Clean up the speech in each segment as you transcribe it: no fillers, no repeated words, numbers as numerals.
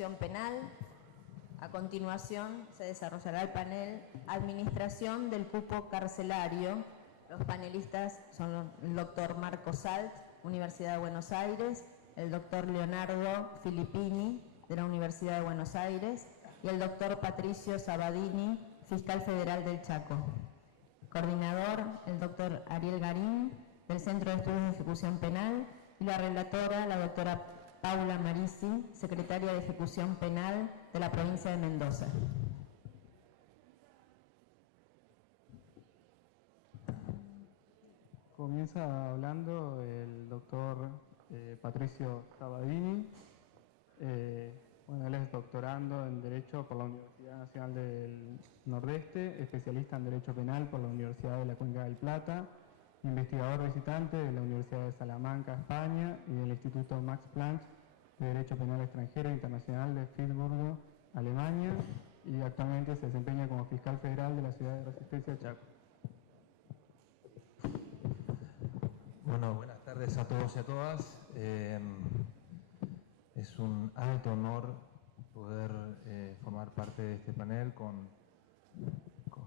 Ejecución Penal. A continuación se desarrollará el panel Administración del Cupo Carcelario. Los panelistas son el doctor Marco Salt, Universidad de Buenos Aires, el doctor Leonardo Filippini, de la Universidad de Buenos Aires, y el doctor Patricio Sabadini, Fiscal Federal del Chaco. Coordinador, el doctor Ariel Garín, del Centro de Estudios de Ejecución Penal, y la relatora, la doctora Paula Marisi, secretaria de Ejecución Penal de la provincia de Mendoza. Comienza hablando el doctor Patricio Sabadini. Bueno, él es doctorando en Derecho por la Universidad Nacional del Nordeste, especialista en Derecho Penal por la Universidad de la Cuenca del Plata, investigador visitante de la Universidad de Salamanca, España, y del Instituto Max Planck de Derecho Penal Extranjero e Internacional de Friburgo, Alemania, y actualmente se desempeña como fiscal federal de la ciudad de Resistencia, Chaco. Bueno, buenas tardes a todos y a todas. Es un alto honor poder formar parte de este panel con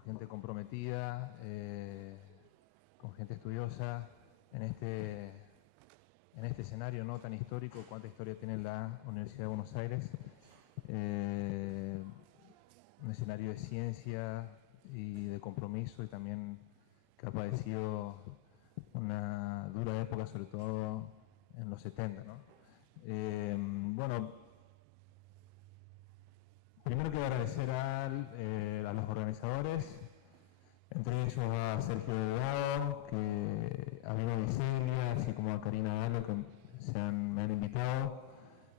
gente comprometida, con gente estudiosa en este escenario no tan histórico. Cuánta historia tiene la Universidad de Buenos Aires. Un escenario de ciencia y de compromiso, y también que ha padecido una dura época, sobre todo en los 70, ¿no? Bueno, primero quiero agradecer a los organizadores, entre ellos a Sergio Delgado, a Vino Vicelia, así como a Karina Galo, que me han invitado.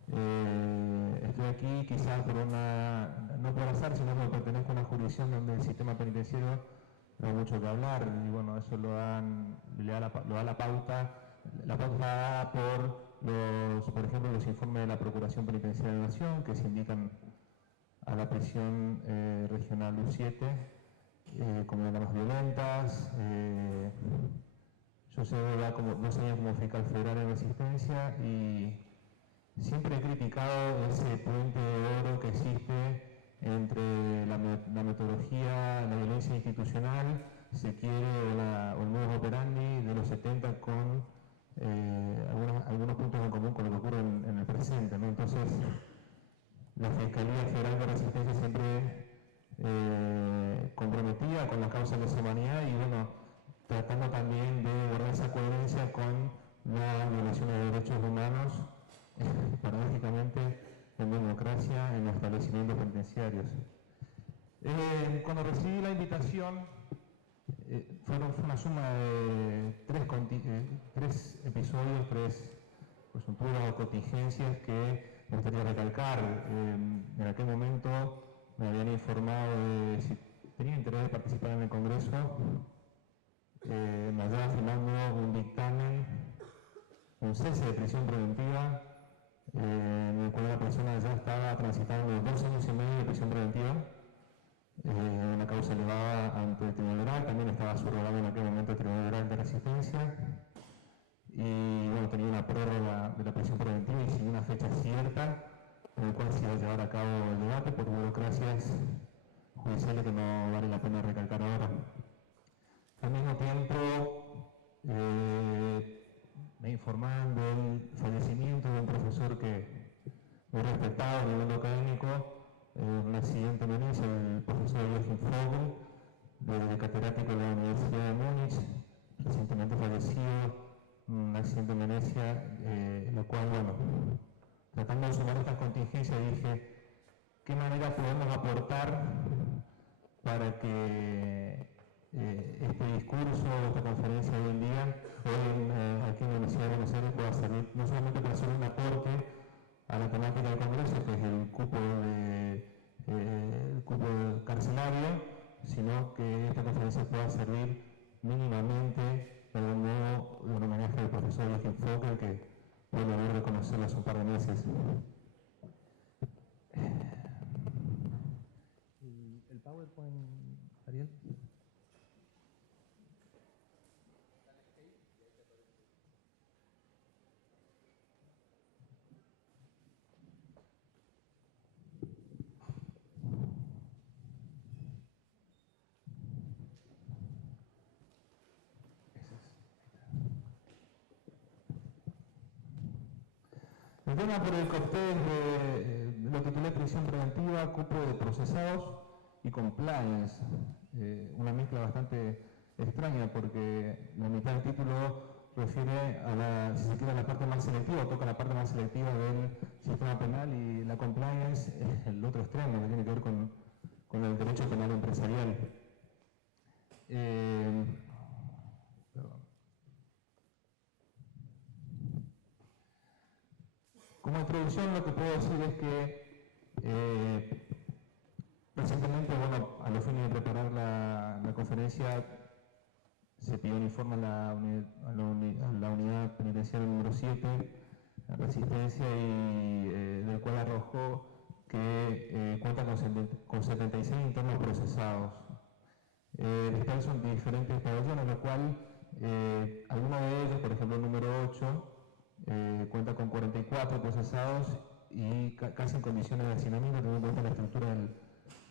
Estoy aquí quizás no por azar, sino porque pertenezco a una jurisdicción donde el sistema penitenciario no hay mucho que hablar, y bueno, eso lo da la pauta. La pauta da por ejemplo, los informes de la Procuración Penitenciaria de la Nación, que se indican a la prisión regional U7 como de las más violentas. Yo llevo ya como 2 años como fiscal federal en Resistencia, y siempre he criticado ese puente de oro que existe entre la metodología, la violencia institucional, si se quiere, o el modus operandi de los 70 con algunos puntos en común con lo que ocurre en el presente, ¿no? Entonces, la Fiscalía Federal de Resistencia siempre comprometida con la causa de la humanidad, y bueno, tratando también de guardar esa coherencia con las violaciones de derechos humanos, paradójicamente en democracia, en los establecimientos penitenciarios. Cuando recibí la invitación, fue una suma de 3 episodios, 3 coyunturas o contingencias que me gustaría recalcar. En aquel momento me habían informado de si tenía interés de participar en el Congreso. Me hallaba firmando un dictamen, un cese de prisión preventiva, en el cual la persona ya estaba transitando 2 años y medio de prisión preventiva, una causa elevada ante el Tribunal Oral. También estaba subrogado en aquel momento el Tribunal Oral de Resistencia, y bueno, tenía una prórroga de la prisión preventiva y sin una fecha cierta en el cual se iba a llevar a cabo el debate por burocracias judiciales que no vale la pena recalcar ahora. Al mismo tiempo, me informaban del fallecimiento de un profesor que muy respetado a nivel académico, un accidente en Venecia, el profesor Joachim Vogel, de catedrático de la Universidad de Múnich, recientemente fallecido, un accidente en Venecia, lo cual, bueno, tratando de sumar estas contingencias, dije, ¿qué manera podemos aportar para que este discurso, esta conferencia de hoy en día, aquí en la Universidad de Buenos Aires, pueda servir no solamente para hacer un aporte a la temática del Congreso, que es el cupo carcelario, sino que esta conferencia pueda servir mínimamente de algún modo de un homenaje al profesor Joachim Vogel, que puede haber de conocerlo hace un par de meses. ¿El PowerPoint, Ariel? El tema por el cóctel de lo titulé prisión preventiva, cupo de procesados y compliance. Una mezcla bastante extraña porque la mitad del título refiere a la, si se quiere, a la parte más selectiva, toca la parte más selectiva del sistema penal, y la compliance es el otro extremo, que tiene que ver con el derecho penal empresarial. Como introducción, lo que puedo decir es que recientemente, bueno, a los fines de preparar la conferencia, se pidió un informe a la unidad penitenciaria número 7, la Resistencia, y del cual arrojó que cuenta con 76 internos procesados. Son diferentes pabellones, lo cual algunos de ellos, por ejemplo el número 8, cuenta con 44 procesados y casi en condiciones de hacinamiento, teniendo en cuenta la estructura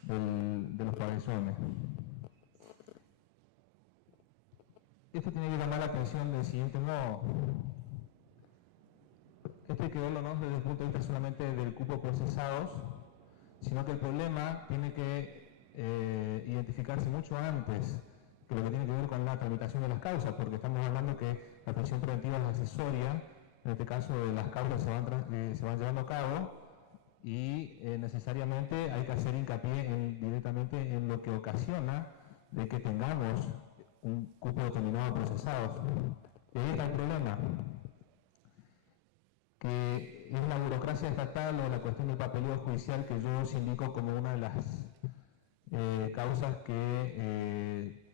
de los pabellones. Esto tiene que llamar la atención del siguiente modo. Esto hay que verlo no desde el punto de vista solamente del cupo procesados, sino que el problema tiene que identificarse mucho antes que lo que tiene que ver con la tramitación de las causas, porque estamos hablando que la prisión preventiva es accesoria, en este caso las causas se van llevando a cabo, y necesariamente hay que hacer hincapié directamente en lo que ocasiona de que tengamos un cupo determinado de procesados. Y ahí está el problema, que es la burocracia estatal o la cuestión del papeleo judicial, que yo os indico como una de las causas que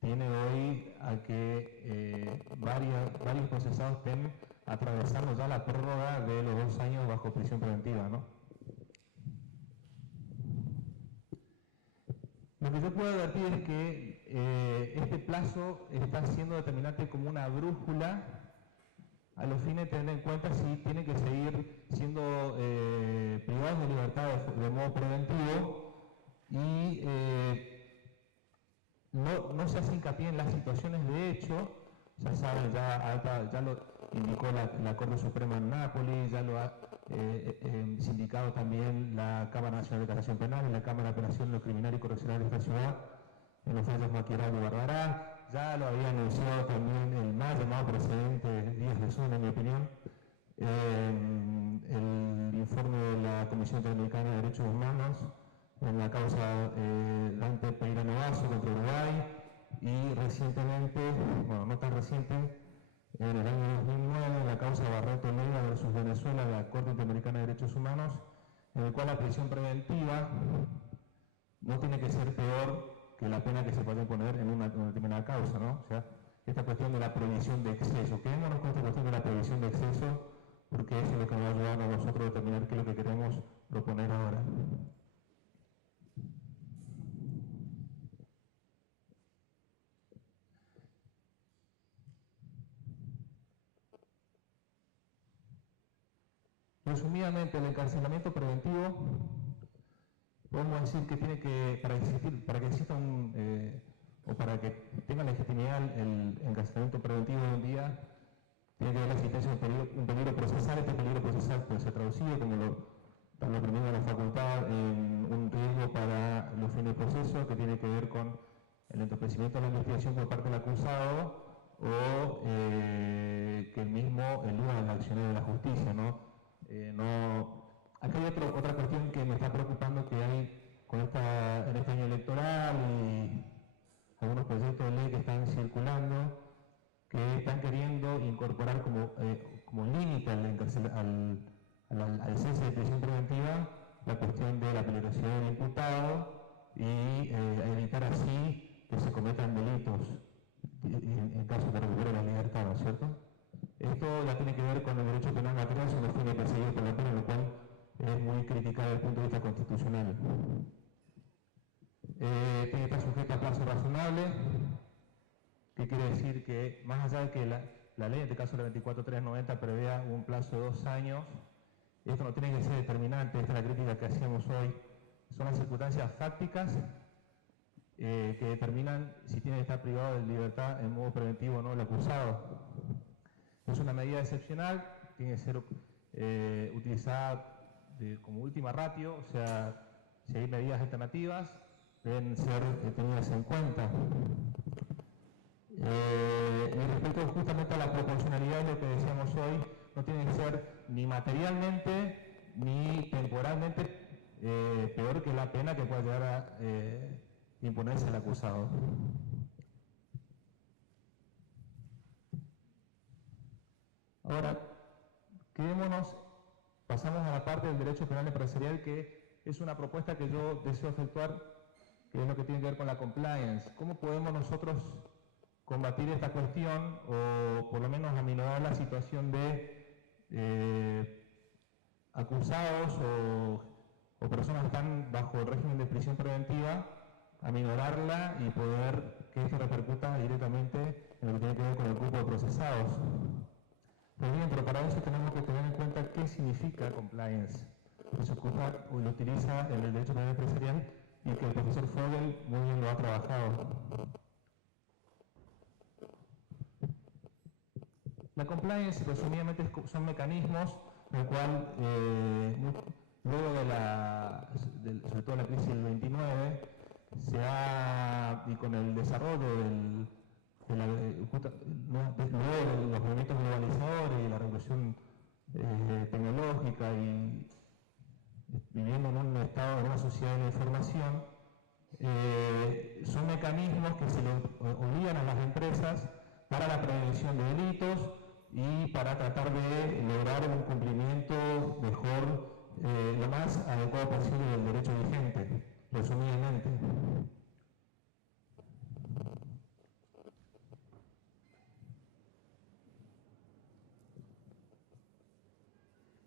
tiene hoy a que varios procesados estén atravesando ya la prórroga de los 2 años bajo prisión preventiva, ¿no? Lo que yo puedo advertir es que este plazo está siendo determinante como una brújula a los fines de tener en cuenta si tiene que seguir siendo privados de libertad de modo preventivo, y no se hace hincapié en las situaciones de hecho. Ya saben, ya lo indicó la Corte Suprema en Nápoles, ya lo ha sindicado también la Cámara Nacional de Casación Penal y la Cámara de Apelación de lo Criminal y Correccional de esta ciudad, en los fallos Maquieral y Barbará. Ya lo había anunciado también el más llamado precedente Díaz de Zuna, en mi opinión, el informe de la Comisión Interamericana de Derechos Humanos en la causa Dante Pereira Novazo contra Uruguay, y recientemente, bueno, no tan reciente, en el año 2009, la causa Barreto Leiva versus Venezuela de la Corte Interamericana de Derechos Humanos, en el cual la prisión preventiva no tiene que ser peor que la pena que se puede poner en una determinada causa, ¿no? O sea, esta cuestión de la prohibición de exceso. Quedémonos con esta cuestión de la prohibición de exceso, porque eso es lo que nos va a ayudar a nosotros a determinar qué es lo que queremos proponer ahora. Resumidamente, el encarcelamiento preventivo, podemos decir que tiene que, para que exista o para que tenga legitimidad el encarcelamiento preventivo hoy en día, tiene que haber la existencia de un peligro procesal. Este peligro procesal puede ser traducido, como lo primero la facultad, en un riesgo para los fines del proceso, que tiene que ver con el entorpecimiento de la investigación por parte del acusado, o que el mismo eluda las acciones de la justicia, ¿no? Acá hay otra cuestión que me está preocupando, que hay en este año electoral y algunos proyectos de ley que están circulando, que están queriendo incorporar como límite al cese de prisión preventiva la cuestión de la peligrosidad del imputado, y evitar así que se cometan delitos en caso de recupere la libertad, ¿no es cierto? Esto ya tiene que ver con el derecho penal material sobre los fines perseguidos por la pena, lo cual es muy criticado desde el punto de vista constitucional. Tiene que estar sujeto a plazo razonable, que quiere decir que, más allá de que la ley, en este caso la 24390, prevea un plazo de 2 años, esto no tiene que ser determinante. Esta es la crítica que hacíamos hoy. Son las circunstancias fácticas que determinan si tiene que estar privado de libertad en modo preventivo o no el acusado. Es una medida excepcional, tiene que ser utilizada como última ratio, o sea, si hay medidas alternativas, deben ser tenidas en cuenta. Y respecto justamente a la proporcionalidad, lo que decíamos hoy, no tiene que ser ni materialmente ni temporalmente peor que la pena que pueda llegar a imponerse al acusado. Ahora, pasamos a la parte del derecho penal empresarial, que es una propuesta que yo deseo efectuar, que es lo que tiene que ver con la compliance. ¿Cómo podemos nosotros combatir esta cuestión o por lo menos aminorar la situación de acusados o personas que están bajo el régimen de prisión preventiva, aminorarla y poder que esto repercuta directamente en lo que tiene que ver con el grupo de procesados? Pues bien, pero para eso tenemos que tener en cuenta qué significa compliance, que se ocupa o lo utiliza en el derecho penal empresarial y que el profesor Fogel muy bien lo ha trabajado. La compliance, resumidamente, son mecanismos en el cual, luego sobre todo la crisis del 29, y con el desarrollo luego de los movimientos globalizadores y la revolución tecnológica y viviendo en un estado, en una sociedad de información, son mecanismos que se obligan a las empresas para la prevención de delitos y para tratar de lograr un cumplimiento mejor, lo más adecuado posible del derecho vigente, resumidamente.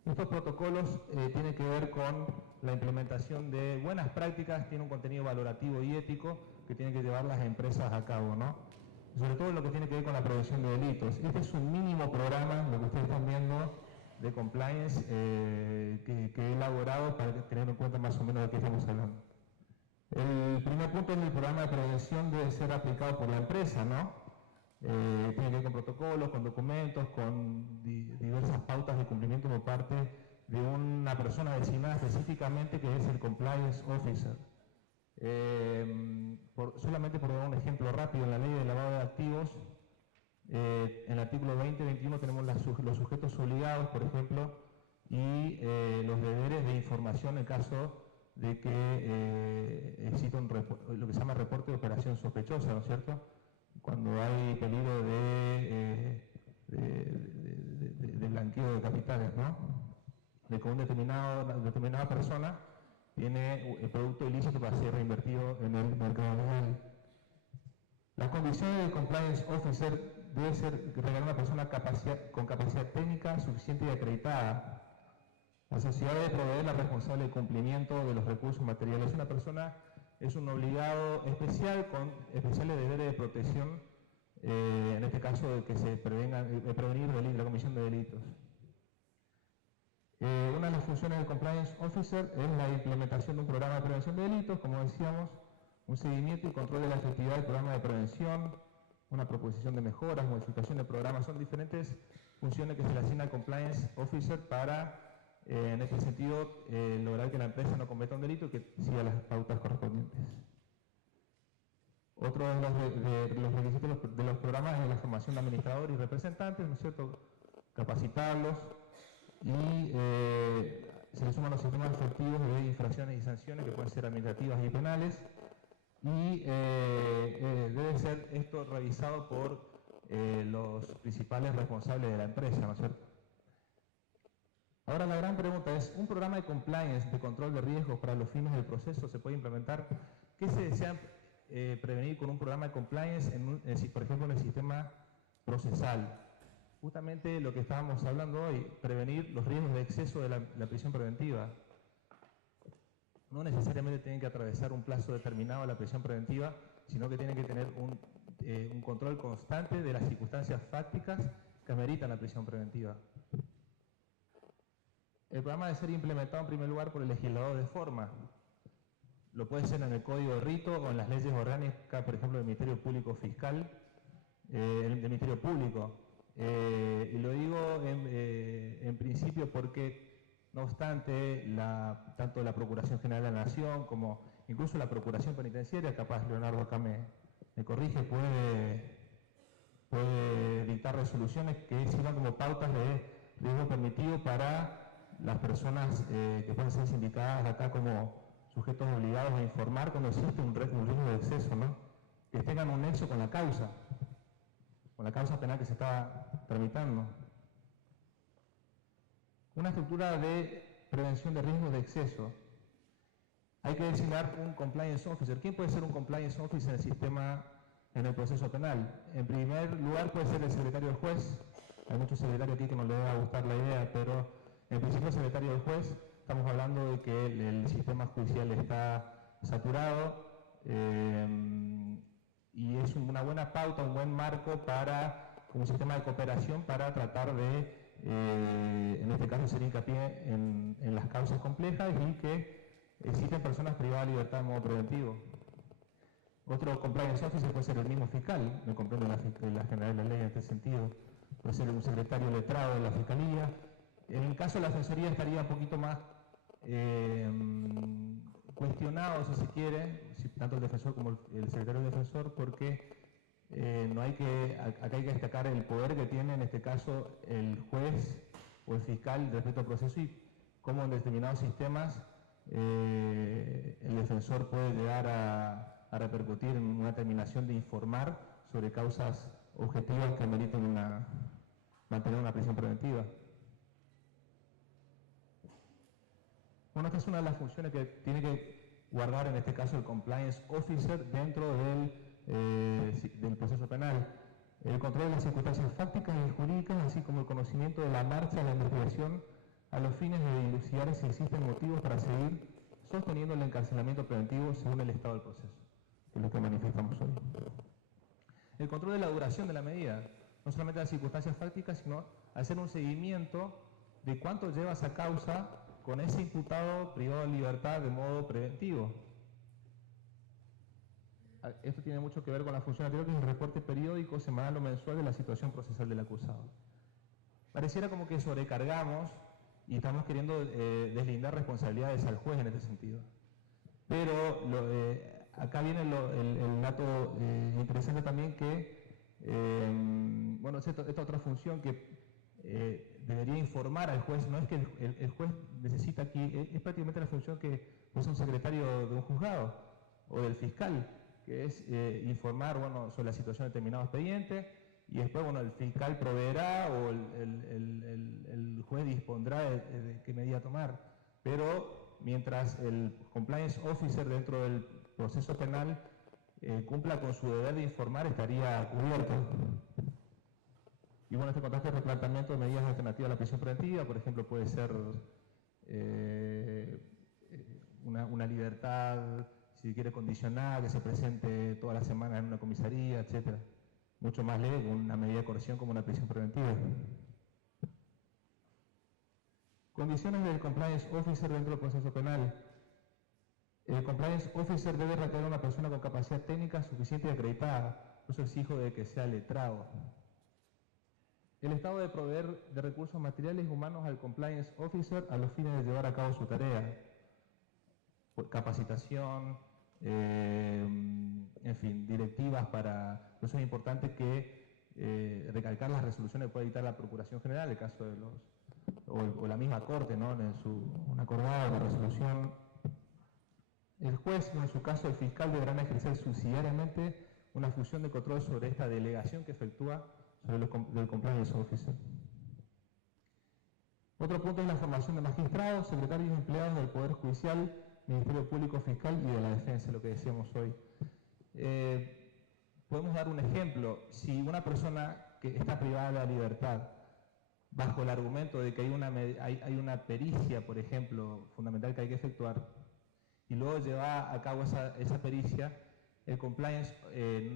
Estos protocolos tienen que ver con la implementación de buenas prácticas, tiene un contenido valorativo y ético que tienen que llevar las empresas a cabo, ¿no? Sobre todo lo que tiene que ver con la prevención de delitos. Este es un mínimo programa, lo que ustedes están viendo, de compliance que he elaborado para tener en cuenta más o menos de qué estamos hablando. El primer punto es el programa de prevención debe ser aplicado por la empresa, ¿no? Tiene que ver con protocolos, con documentos, con diversas pautas de cumplimiento por parte de una persona designada específicamente que es el Compliance Officer. Solamente por dar un ejemplo rápido, en la ley de lavado de activos, en el artículo 20 y 21 tenemos los sujetos obligados, por ejemplo, y los deberes de información en caso de que exista lo que se llama reporte de operación sospechosa, ¿no es cierto? Cuando hay peligro de blanqueo de capitales, ¿no? De que una determinada persona tiene el producto ilícito para ser reinvertido en el mercado legal. La condición de compliance officer debe ser regalar una persona con capacidad técnica suficiente y acreditada. La sociedad debe proveer la responsable de cumplimiento de los recursos materiales. Una persona es un obligado especial con especiales deberes de protección, en este caso de que se prevenir la comisión de delitos. Una de las funciones del Compliance Officer es la implementación de un programa de prevención de delitos, como decíamos, un seguimiento y control de la efectividad del programa de prevención, una proposición de mejoras, modificación de programas, son diferentes funciones que se le asigna al Compliance Officer para, en este sentido, lograr que la empresa no cometa un delito y que siga las pautas correspondientes. Otro de los requisitos de los programas es la formación de administradores y representantes, ¿no es cierto?, capacitarlos, y se le suman los sistemas efectivos de infracciones y sanciones que pueden ser administrativas y penales, y debe ser esto revisado por los principales responsables de la empresa, ¿no es cierto? Ahora la gran pregunta es, ¿un programa de compliance, de control de riesgos para los fines del proceso se puede implementar? ¿Qué se desea prevenir con un programa de compliance, por ejemplo, en el sistema procesal? Justamente lo que estábamos hablando hoy, prevenir los riesgos de exceso de la prisión preventiva. No necesariamente tienen que atravesar un plazo determinado de la prisión preventiva, sino que tienen que tener un control constante de las circunstancias fácticas que ameritan la prisión preventiva. El programa debe ser implementado en primer lugar por el legislador de forma. Lo puede ser en el Código de Rito o en las leyes orgánicas, por ejemplo, del Ministerio Público Fiscal, del Ministerio Público. Y lo digo en principio porque, no obstante, tanto la Procuración General de la Nación como incluso la Procuración Penitenciaria, capaz Leonardo acá me corrige, puede dictar resoluciones que sirvan como pautas de riesgo permitido para las personas que pueden ser sindicadas acá como sujetos obligados a informar cuando existe un riesgo de exceso, ¿no? Que tengan un nexo con la causa penal que se está tramitando. Una estructura de prevención de riesgos de exceso. Hay que designar un compliance officer. ¿Quién puede ser un compliance officer en el sistema, en el proceso penal? En primer lugar puede ser el secretario del juez. Hay muchos secretarios aquí que no les va a gustar la idea, pero en principio el secretario del juez, estamos hablando de que el sistema judicial está saturado y es una buena pauta, un buen marco para, como sistema de cooperación para tratar de, en este caso, hacer hincapié en las causas complejas y que existen personas privadas de libertad de modo preventivo. Otro compliance officer puede ser el mismo fiscal, me comprendo la general de la ley en este sentido, puede ser un secretario letrado de la fiscalía. En el caso de la defensoría estaría un poquito más cuestionado, si se quiere, tanto el defensor como el secretario defensor, porque acá hay que destacar el poder que tiene en este caso el juez o el fiscal respecto al proceso y cómo en determinados sistemas el defensor puede llegar a repercutir en una terminación de informar sobre causas objetivas que ameriten mantener una prisión preventiva. Bueno, esta es una de las funciones que tiene que guardar en este caso el compliance officer dentro del proceso penal. El control de las circunstancias fácticas y jurídicas, así como el conocimiento de la marcha de la investigación a los fines de dilucidar si existen motivos para seguir sosteniendo el encarcelamiento preventivo según el estado del proceso, que es lo que manifestamos hoy. El control de la duración de la medida, no solamente las circunstancias fácticas, sino hacer un seguimiento de cuánto lleva esa causa con ese imputado privado de libertad de modo preventivo. Esto tiene mucho que ver con la función anterior, que es el reporte periódico, semanal o mensual de la situación procesal del acusado. Pareciera como que sobrecargamos y estamos queriendo deslindar responsabilidades al juez en este sentido. Pero acá viene el dato interesante también que, bueno, esta otra función que debería informar al juez, no es que el juez necesita aquí, es prácticamente la función que es un secretario de un juzgado o del fiscal, que es informar, bueno, sobre la situación de determinado expediente y después, bueno, el fiscal proveerá o el juez dispondrá de qué medida tomar. Pero mientras el compliance officer dentro del proceso penal cumpla con su deber de informar, estaría cubierto. Y bueno, este contexto de replanteamiento de medidas alternativas a la prisión preventiva, por ejemplo, puede ser una libertad, si quiere, condicionada, que se presente toda la semana en una comisaría, etc. Mucho más leve que una medida de coerción como una prisión preventiva. Condiciones del compliance officer dentro del proceso penal. El compliance officer debe retener a una persona con capacidad técnica suficiente y acreditada. Por eso exijo de que sea letrado. El Estado debe proveer de recursos materiales y humanos al compliance officer a los fines de llevar a cabo su tarea. Capacitación, en fin, directivas para... Por eso es importante que recalcar las resoluciones que puede dictar la Procuración General, el caso de los... o la misma Corte, ¿no? En un acordado, una resolución. El juez, o en su caso el fiscal, deberán ejercer subsidiariamente una función de control sobre esta delegación que efectúa sobre del compliance officer. Otro punto es la formación de magistrados, secretarios y empleados del Poder Judicial, Ministerio Público Fiscal y de la Defensa, lo que decíamos hoy. Podemos dar un ejemplo. Si una persona que está privada de la libertad, bajo el argumento de que hay una pericia, por ejemplo, fundamental que hay que efectuar, y luego lleva a cabo esa pericia, el compliance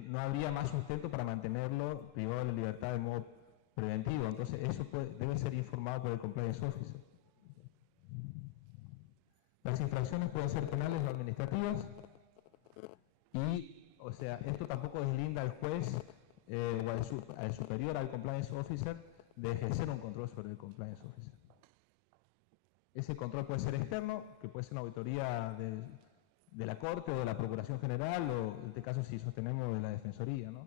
no habría más sustento para mantenerlo privado de la libertad de modo preventivo. Entonces eso debe ser informado por el compliance officer. Las infracciones pueden ser penales o administrativas y, o sea, esto tampoco deslinda al juez o al superior al compliance officer de ejercer un control sobre el compliance officer. Ese control puede ser externo, que puede ser una auditoría de la Corte o de la Procuración General, o en este caso si sostenemos de la Defensoría, ¿no?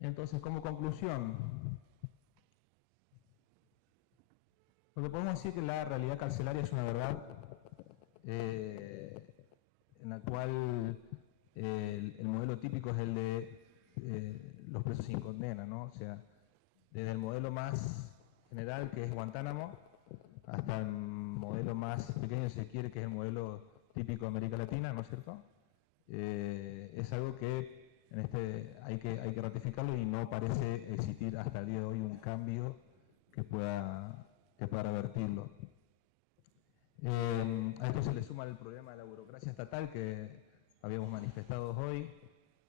Entonces, como conclusión, lo que podemos decir es que la realidad carcelaria es una verdad en la cual el modelo típico es el de los presos sin condena, ¿no? O sea, desde el modelo más general, que es Guantánamo, hasta el modelo más pequeño, si se quiere, que es el modelo típico de América Latina, ¿no es cierto? Es algo que hay que ratificarlo y no parece existir hasta el día de hoy un cambio que pueda revertirlo. A esto se le suma el problema de la burocracia estatal que habíamos manifestado hoy,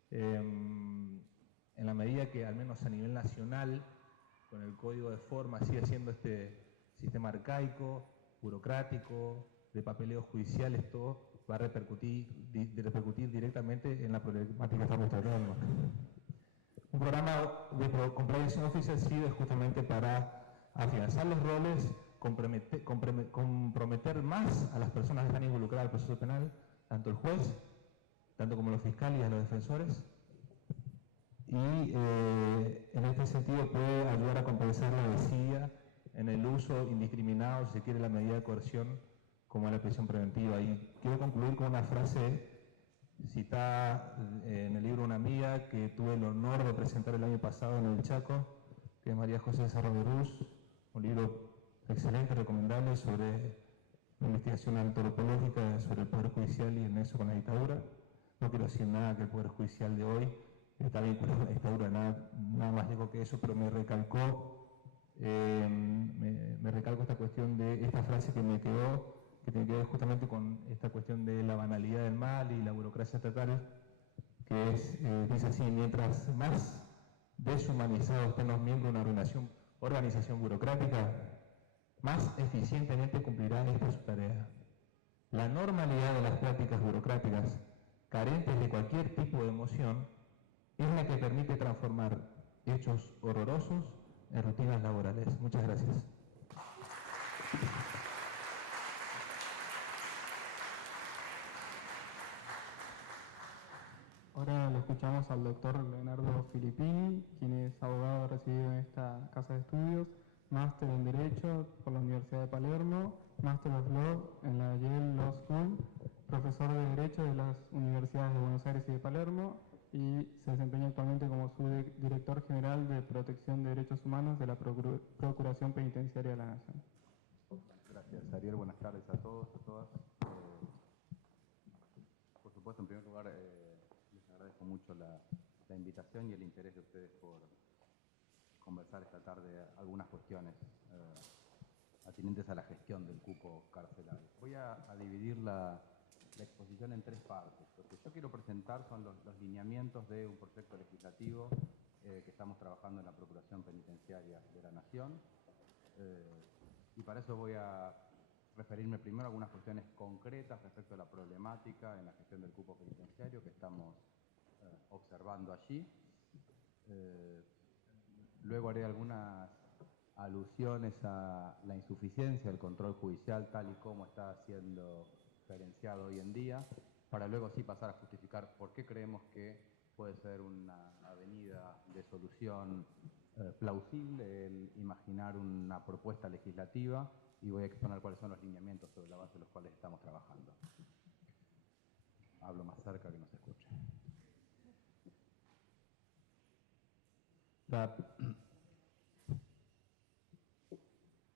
en la medida que al menos a nivel nacional, con el código de forma, sigue siendo este sistema arcaico, burocrático, de papeleos judiciales, todo va a repercutir directamente en la problemática que estamos tratando. Un programa de Compliance Officer sirve justamente para afianzar los roles, comprometer más a las personas que están involucradas al proceso penal, tanto el juez, tanto como los fiscales y a los defensores, y en este sentido puede ayudar a compensar la desidia en el uso indiscriminado, si se quiere, la medida de coerción como la prisión preventiva. Y quiero concluir con una frase citada en el libro Una amiga que tuve el honor de presentar el año pasado en el Chaco, que es María José Cerro de Ruz, un libro excelente, recomendable sobre una investigación antropológica sobre el Poder Judicial y el nexo con la dictadura. No quiero decir nada que el Poder Judicial de hoy está vinculado a la dictadura, nada más digo que eso, pero me recalcó esta cuestión de esta frase que me quedó, que tiene que ver justamente con esta cuestión de la banalidad del mal y la burocracia estatal, que es, dice así: mientras más deshumanizados estén los miembros de una organización burocrática, más eficientemente cumplirán esta su tarea. La normalidad de las prácticas burocráticas, carentes de cualquier tipo de emoción, es la que permite transformar hechos horrorosos en rutinas laborales. Muchas gracias. Ahora le escuchamos al doctor Leonardo Filippini, quien es abogado recibido en esta casa de estudios, máster en Derecho por la Universidad de Palermo, Master of Law en la Yale Law School, profesor de Derecho de las Universidades de Buenos Aires y de Palermo, y se desempeña actualmente como subdirector general de Protección de Derechos Humanos de la Procuración Penitenciaria de la Nación. Gracias, Ariel. Buenas tardes a todos, a todas. Por supuesto, en primer lugar, les agradezco mucho la invitación y el interés de ustedes por conversar esta tarde algunas cuestiones atinentes a la gestión del cupo carcelario. Voy a dividir la exposición en tres partes. Lo que yo quiero presentar son los lineamientos de un proyecto legislativo que estamos trabajando en la Procuración Penitenciaria de la Nación. Y para eso voy a referirme primero a algunas cuestiones concretas respecto a la problemática en la gestión del cupo penitenciario que estamos observando allí. Luego haré algunas alusiones a la insuficiencia del control judicial tal y como está siendo gerenciado hoy en día, para luego sí pasar a justificar por qué creemos que puede ser una avenida de solución plausible el imaginar una propuesta legislativa, y voy a exponer cuáles son los lineamientos sobre la base de los cuales estamos trabajando. Hablo más cerca que no se escuche. La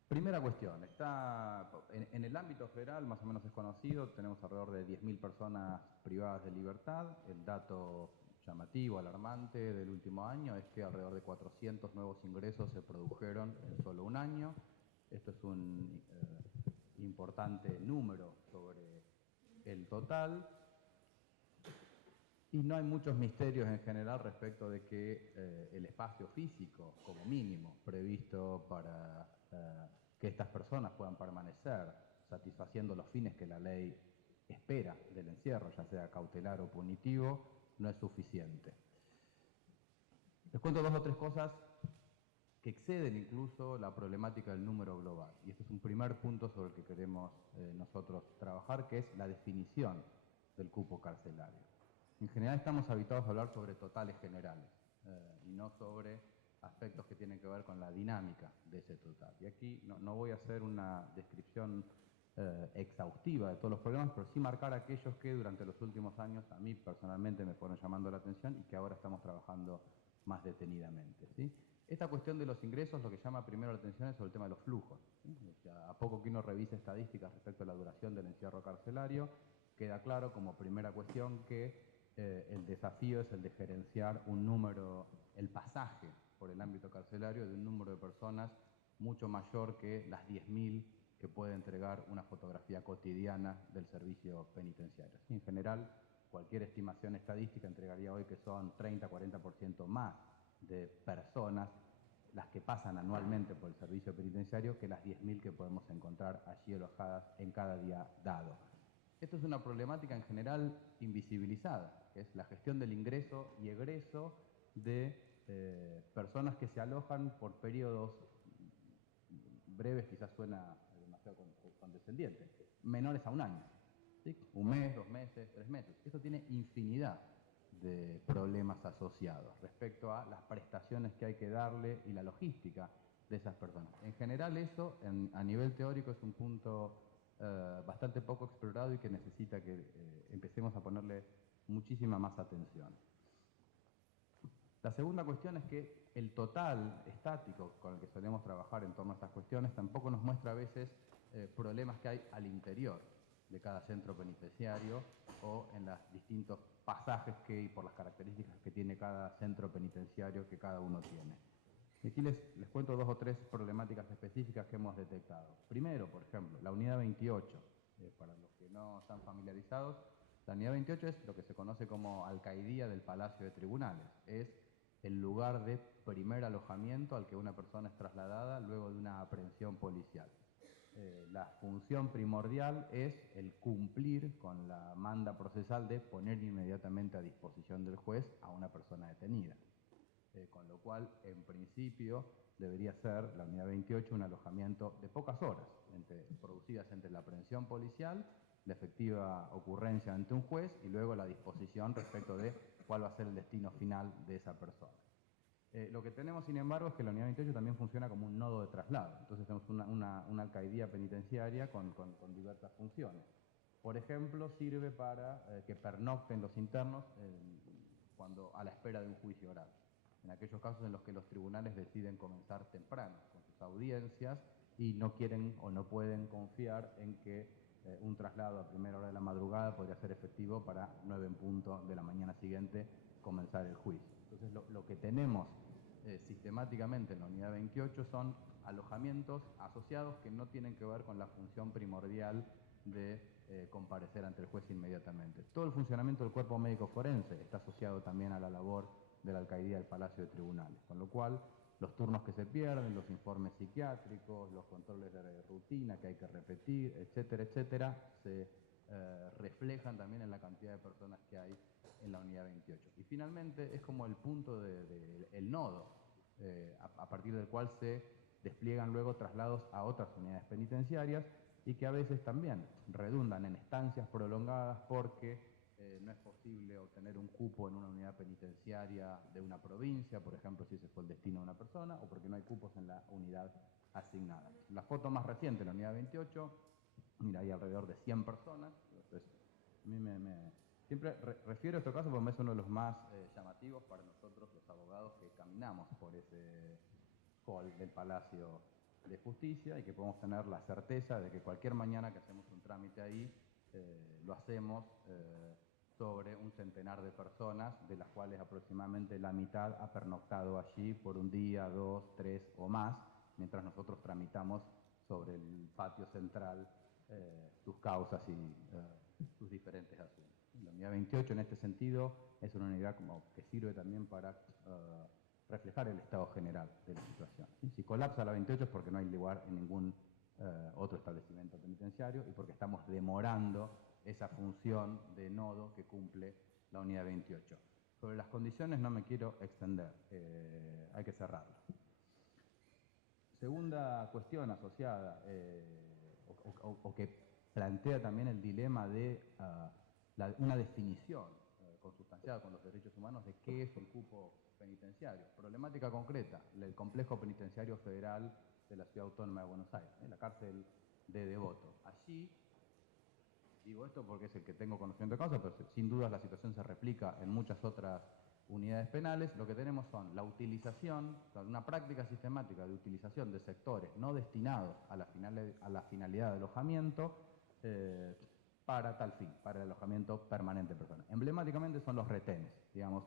primera cuestión, está en el ámbito federal, más o menos es conocido, tenemos alrededor de 10.000 personas privadas de libertad. El dato llamativo, alarmante del último año es que alrededor de 400 nuevos ingresos se produjeron en solo un año. Esto es un importante número sobre el total. Y no hay muchos misterios en general respecto de que el espacio físico, como mínimo, previsto para que estas personas puedan permanecer satisfaciendo los fines que la ley espera del encierro, ya sea cautelar o punitivo, no es suficiente. Les cuento dos o tres cosas que exceden incluso la problemática del número global. Y este es un primer punto sobre el que queremos nosotros trabajar, que es la definición del cupo carcelario. En general estamos habituados a hablar sobre totales generales y no sobre aspectos que tienen que ver con la dinámica de ese total. Y aquí no voy a hacer una descripción exhaustiva de todos los problemas, pero sí marcar aquellos que durante los últimos años a mí personalmente me fueron llamando la atención y que ahora estamos trabajando más detenidamente, ¿sí? Esta cuestión de los ingresos, lo que llama primero la atención es sobre el tema de los flujos, ¿sí? O sea, a poco que uno revise estadísticas respecto a la duración del encierro carcelario, queda claro como primera cuestión que el desafío es el de gerenciar un número, el pasaje por el ámbito carcelario de un número de personas mucho mayor que las 10.000 que puede entregar una fotografía cotidiana del servicio penitenciario. ¿Sí? En general, cualquier estimación estadística entregaría hoy que son 30-40% más de personas las que pasan anualmente por el servicio penitenciario que las 10.000 que podemos encontrar allí alojadas en cada día dado. Esto es una problemática en general invisibilizada, que es la gestión del ingreso y egreso de personas que se alojan por periodos breves, quizás suena demasiado condescendiente, menores a un año, ¿sí? Un mes, 2 meses, 3 meses. Esto tiene infinidad de problemas asociados respecto a las prestaciones que hay que darle y la logística de esas personas. En general eso, a nivel teórico, es un punto bastante poco explorado y que necesita que empecemos a ponerle muchísima más atención. La segunda cuestión es que el total estático con el que solemos trabajar en torno a estas cuestiones tampoco nos muestra a veces problemas que hay al interior de cada centro penitenciario o en los distintos pasajes que y por las características que tiene cada centro penitenciario que cada uno tiene. Y aquí les cuento 2 o 3 problemáticas específicas que hemos detectado. Primero, por ejemplo, la unidad 28. Para los que no están familiarizados, la unidad 28 es lo que se conoce como alcaidía del Palacio de Tribunales. Es el lugar de primer alojamiento al que una persona es trasladada luego de una aprehensión policial. La función primordial es el cumplir con la manda procesal de poner inmediatamente a disposición del juez a una persona detenida. Con lo cual, en principio, debería ser la unidad 28 un alojamiento de pocas horas, producidas entre la aprehensión policial, la efectiva ocurrencia ante un juez y luego la disposición respecto de cuál va a ser el destino final de esa persona. Lo que tenemos, sin embargo, es que la unidad 28 también funciona como un nodo de traslado. Entonces tenemos una alcaidía penitenciaria con diversas funciones. Por ejemplo, sirve para que pernocten los internos a la espera de un juicio oral. En aquellos casos en los que los tribunales deciden comenzar temprano con sus audiencias y no quieren o no pueden confiar en que un traslado a primera hora de la madrugada podría ser efectivo para 9 en punto de la mañana siguiente comenzar el juicio. Entonces lo que tenemos sistemáticamente en la unidad 28 son alojamientos asociados que no tienen que ver con la función primordial de comparecer ante el juez inmediatamente. Todo el funcionamiento del cuerpo médico forense está asociado también a la labor de la alcaidía del Palacio de Tribunales, con lo cual los turnos que se pierden, los informes psiquiátricos, los controles de rutina que hay que repetir, etcétera, etcétera, se reflejan también en la cantidad de personas que hay en la unidad 28. Y finalmente es como el punto el nodo, a partir del cual se despliegan luego traslados a otras unidades penitenciarias y que a veces también redundan en estancias prolongadas porque no es posible obtener un cupo en una unidad penitenciaria de una provincia, por ejemplo, si ese fue el destino de una persona, o porque no hay cupos en la unidad asignada. La foto más reciente, la unidad 28, mira, hay alrededor de 100 personas. Entonces, a mí siempre refiero a este caso porque es uno de los más llamativos para nosotros los abogados que caminamos por ese hall del Palacio de Justicia y que podemos tener la certeza de que cualquier mañana que hacemos un trámite ahí, lo hacemos sobre un centenar de personas, de las cuales aproximadamente la mitad ha pernoctado allí por un día, 2, 3 o más, mientras nosotros tramitamos sobre el patio central sus causas y sus diferentes asuntos. La unidad 28 en este sentido es una unidad que sirve también para reflejar el estado general de la situación. Si colapsa la 28 es porque no hay lugar en ningún otro establecimiento penitenciario y porque estamos demorando esa función de nodo que cumple la unidad 28. Sobre las condiciones no me quiero extender, hay que cerrarlo. Segunda cuestión asociada, o que plantea también el dilema de una definición consustanciada con los derechos humanos de qué es el cupo penitenciario. Problemática concreta, el complejo penitenciario federal de la Ciudad Autónoma de Buenos Aires, la cárcel de Devoto. Allí, digo esto porque es el que tengo conocimiento de causa, pero sin duda la situación se replica en muchas otras unidades penales. Lo que tenemos son la utilización, una práctica sistemática de utilización de sectores no destinados a la finalidad de alojamiento para tal fin, para el alojamiento permanente de personas. Emblemáticamente son los retenes, digamos,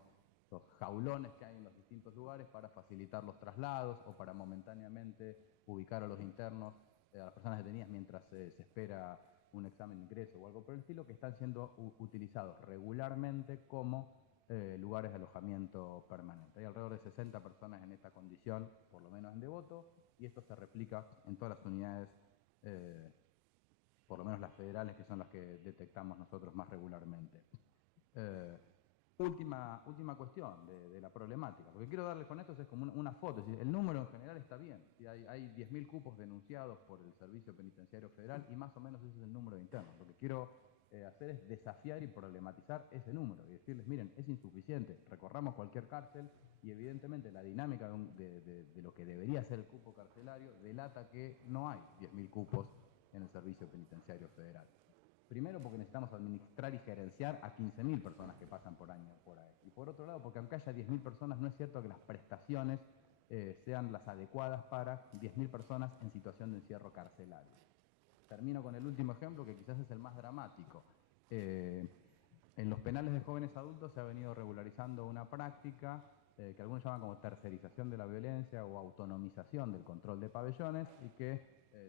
los jaulones que hay en los distintos lugares para facilitar los traslados o para momentáneamente ubicar a los internos, a las personas detenidas mientras se espera un examen de ingreso o algo por el estilo, que están siendo utilizados regularmente como lugares de alojamiento permanente. Hay alrededor de 60 personas en esta condición, por lo menos en Devoto, y esto se replica en todas las unidades, por lo menos las federales, que son las que detectamos nosotros más regularmente. Última cuestión de la problemática. Lo que quiero darles con esto es como una foto. Es decir, el número en general está bien. Hay 10.000 cupos denunciados por el Servicio Penitenciario Federal y más o menos ese es el número de internos. Lo que quiero hacer es desafiar y problematizar ese número y decirles, miren, es insuficiente. Recorramos cualquier cárcel y evidentemente la dinámica de lo que debería ser el cupo carcelario delata que no hay 10.000 cupos en el Servicio Penitenciario Federal. Primero porque necesitamos administrar y gerenciar a 15.000 personas que pasan por año por ahí. Y por otro lado porque aunque haya 10.000 personas, no es cierto que las prestaciones sean las adecuadas para 10.000 personas en situación de encierro carcelario. Termino con el último ejemplo, que quizás es el más dramático. En los penales de jóvenes adultos se ha venido regularizando una práctica que algunos llaman como tercerización de la violencia o autonomización del control de pabellones y que,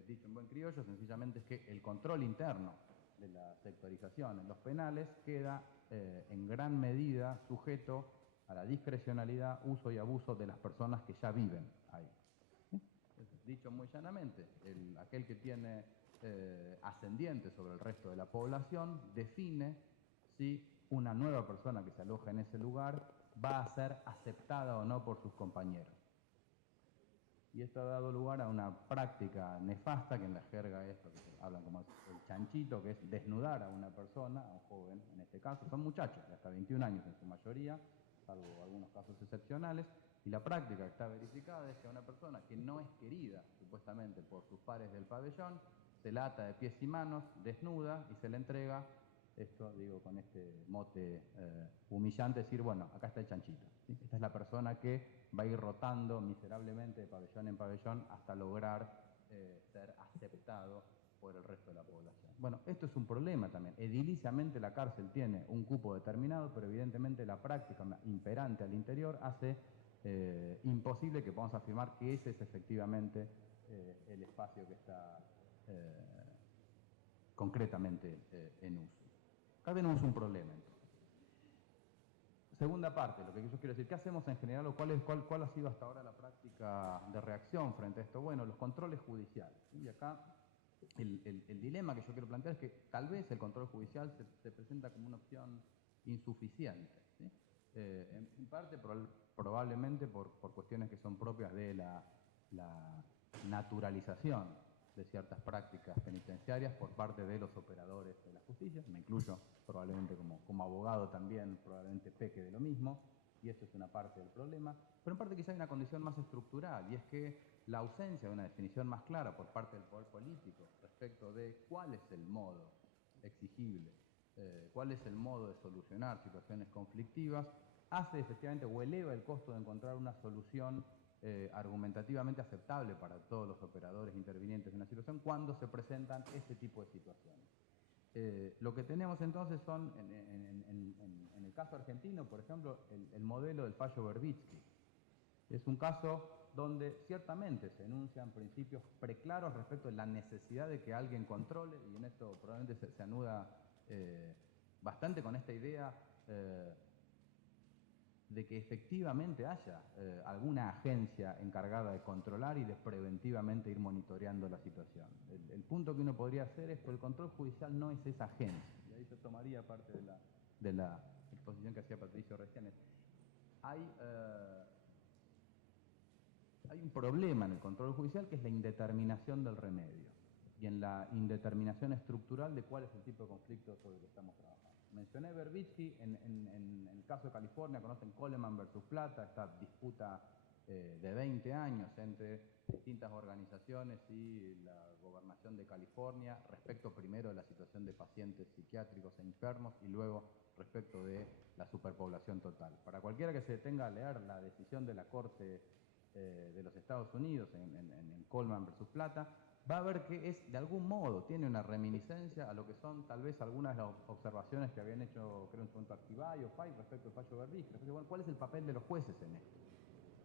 dicho en buen criollo, sencillamente es que el control interno de la sectorización en los penales queda en gran medida sujeto a la discrecionalidad, uso y abuso de las personas que ya viven ahí. Dicho muy llanamente, aquel que tiene ascendiente sobre el resto de la población define si una nueva persona que se aloja en ese lugar va a ser aceptada o no por sus compañeros. Y esto ha dado lugar a una práctica nefasta, que en la jerga es lo que hablan como el chanchito, que es desnudar a una persona, a un joven en este caso. Son muchachos de hasta 21 años en su mayoría, salvo algunos casos excepcionales, y la práctica que está verificada es que a una persona que no es querida supuestamente por sus pares del pabellón, se la ata de pies y manos, desnuda y se le entrega, esto digo con este mote humillante, decir, bueno, acá está el chanchito, ¿sí? Esta es la persona que va a ir rotando miserablemente de pabellón en pabellón hasta lograr ser aceptado por el resto de la población. Bueno, esto es un problema también. Ediliciamente la cárcel tiene un cupo determinado, pero evidentemente la práctica imperante al interior hace imposible que podamos afirmar que ese es efectivamente el espacio que está concretamente en uso. Acá tenemos un problema entonces. Segunda parte, lo que yo quiero decir, ¿qué hacemos en general o cuál ha sido hasta ahora la práctica de reacción frente a esto? Bueno, los controles judiciales. Y acá el dilema que yo quiero plantear es que tal vez el control judicial se presenta como una opción insuficiente, ¿sí? En parte probablemente por cuestiones que son propias de la naturalización de ciertas prácticas penitenciarias por parte de los operadores de la justicia. Me incluyo probablemente como abogado también, probablemente peque de lo mismo, y esto es una parte del problema, pero en parte quizá hay una condición más estructural, y es que la ausencia de una definición más clara por parte del poder político respecto de cuál es el modo exigible, cuál es el modo de solucionar situaciones conflictivas, hace efectivamente o eleva el costo de encontrar una solución argumentativamente aceptable para todos los operadores intervinientes en una situación cuando se presentan este tipo de situaciones. Lo que tenemos entonces son, en el caso argentino, por ejemplo, el modelo del fallo Verbitsky. Es un caso donde ciertamente se enuncian principios preclaros respecto de la necesidad de que alguien controle, y en esto probablemente se anuda bastante con esta idea de que efectivamente haya alguna agencia encargada de controlar y de preventivamente ir monitoreando la situación. El punto que uno podría hacer es que el control judicial no es esa agencia, y ahí se tomaría parte de la exposición que hacía Patricio recién es, hay un problema en el control judicial que es la indeterminación del remedio y en la indeterminación estructural de cuál es el tipo de conflicto sobre el que estamos trabajando. Mencioné Berbitsky, en el caso de California, conocen Coleman versus Plata, esta disputa de 20 años entre distintas organizaciones y la gobernación de California respecto primero de la situación de pacientes psiquiátricos e enfermos y luego respecto de la superpoblación total. Para cualquiera que se detenga a leer la decisión de la Corte de los Estados Unidos en Coleman versus Plata, va a ver que es, de algún modo, tiene una reminiscencia a lo que son tal vez algunas de las observaciones que habían hecho, creo, en su momento Arquivay o Fay respecto al fallo Berbitsky. Bueno, ¿cuál es el papel de los jueces en esto?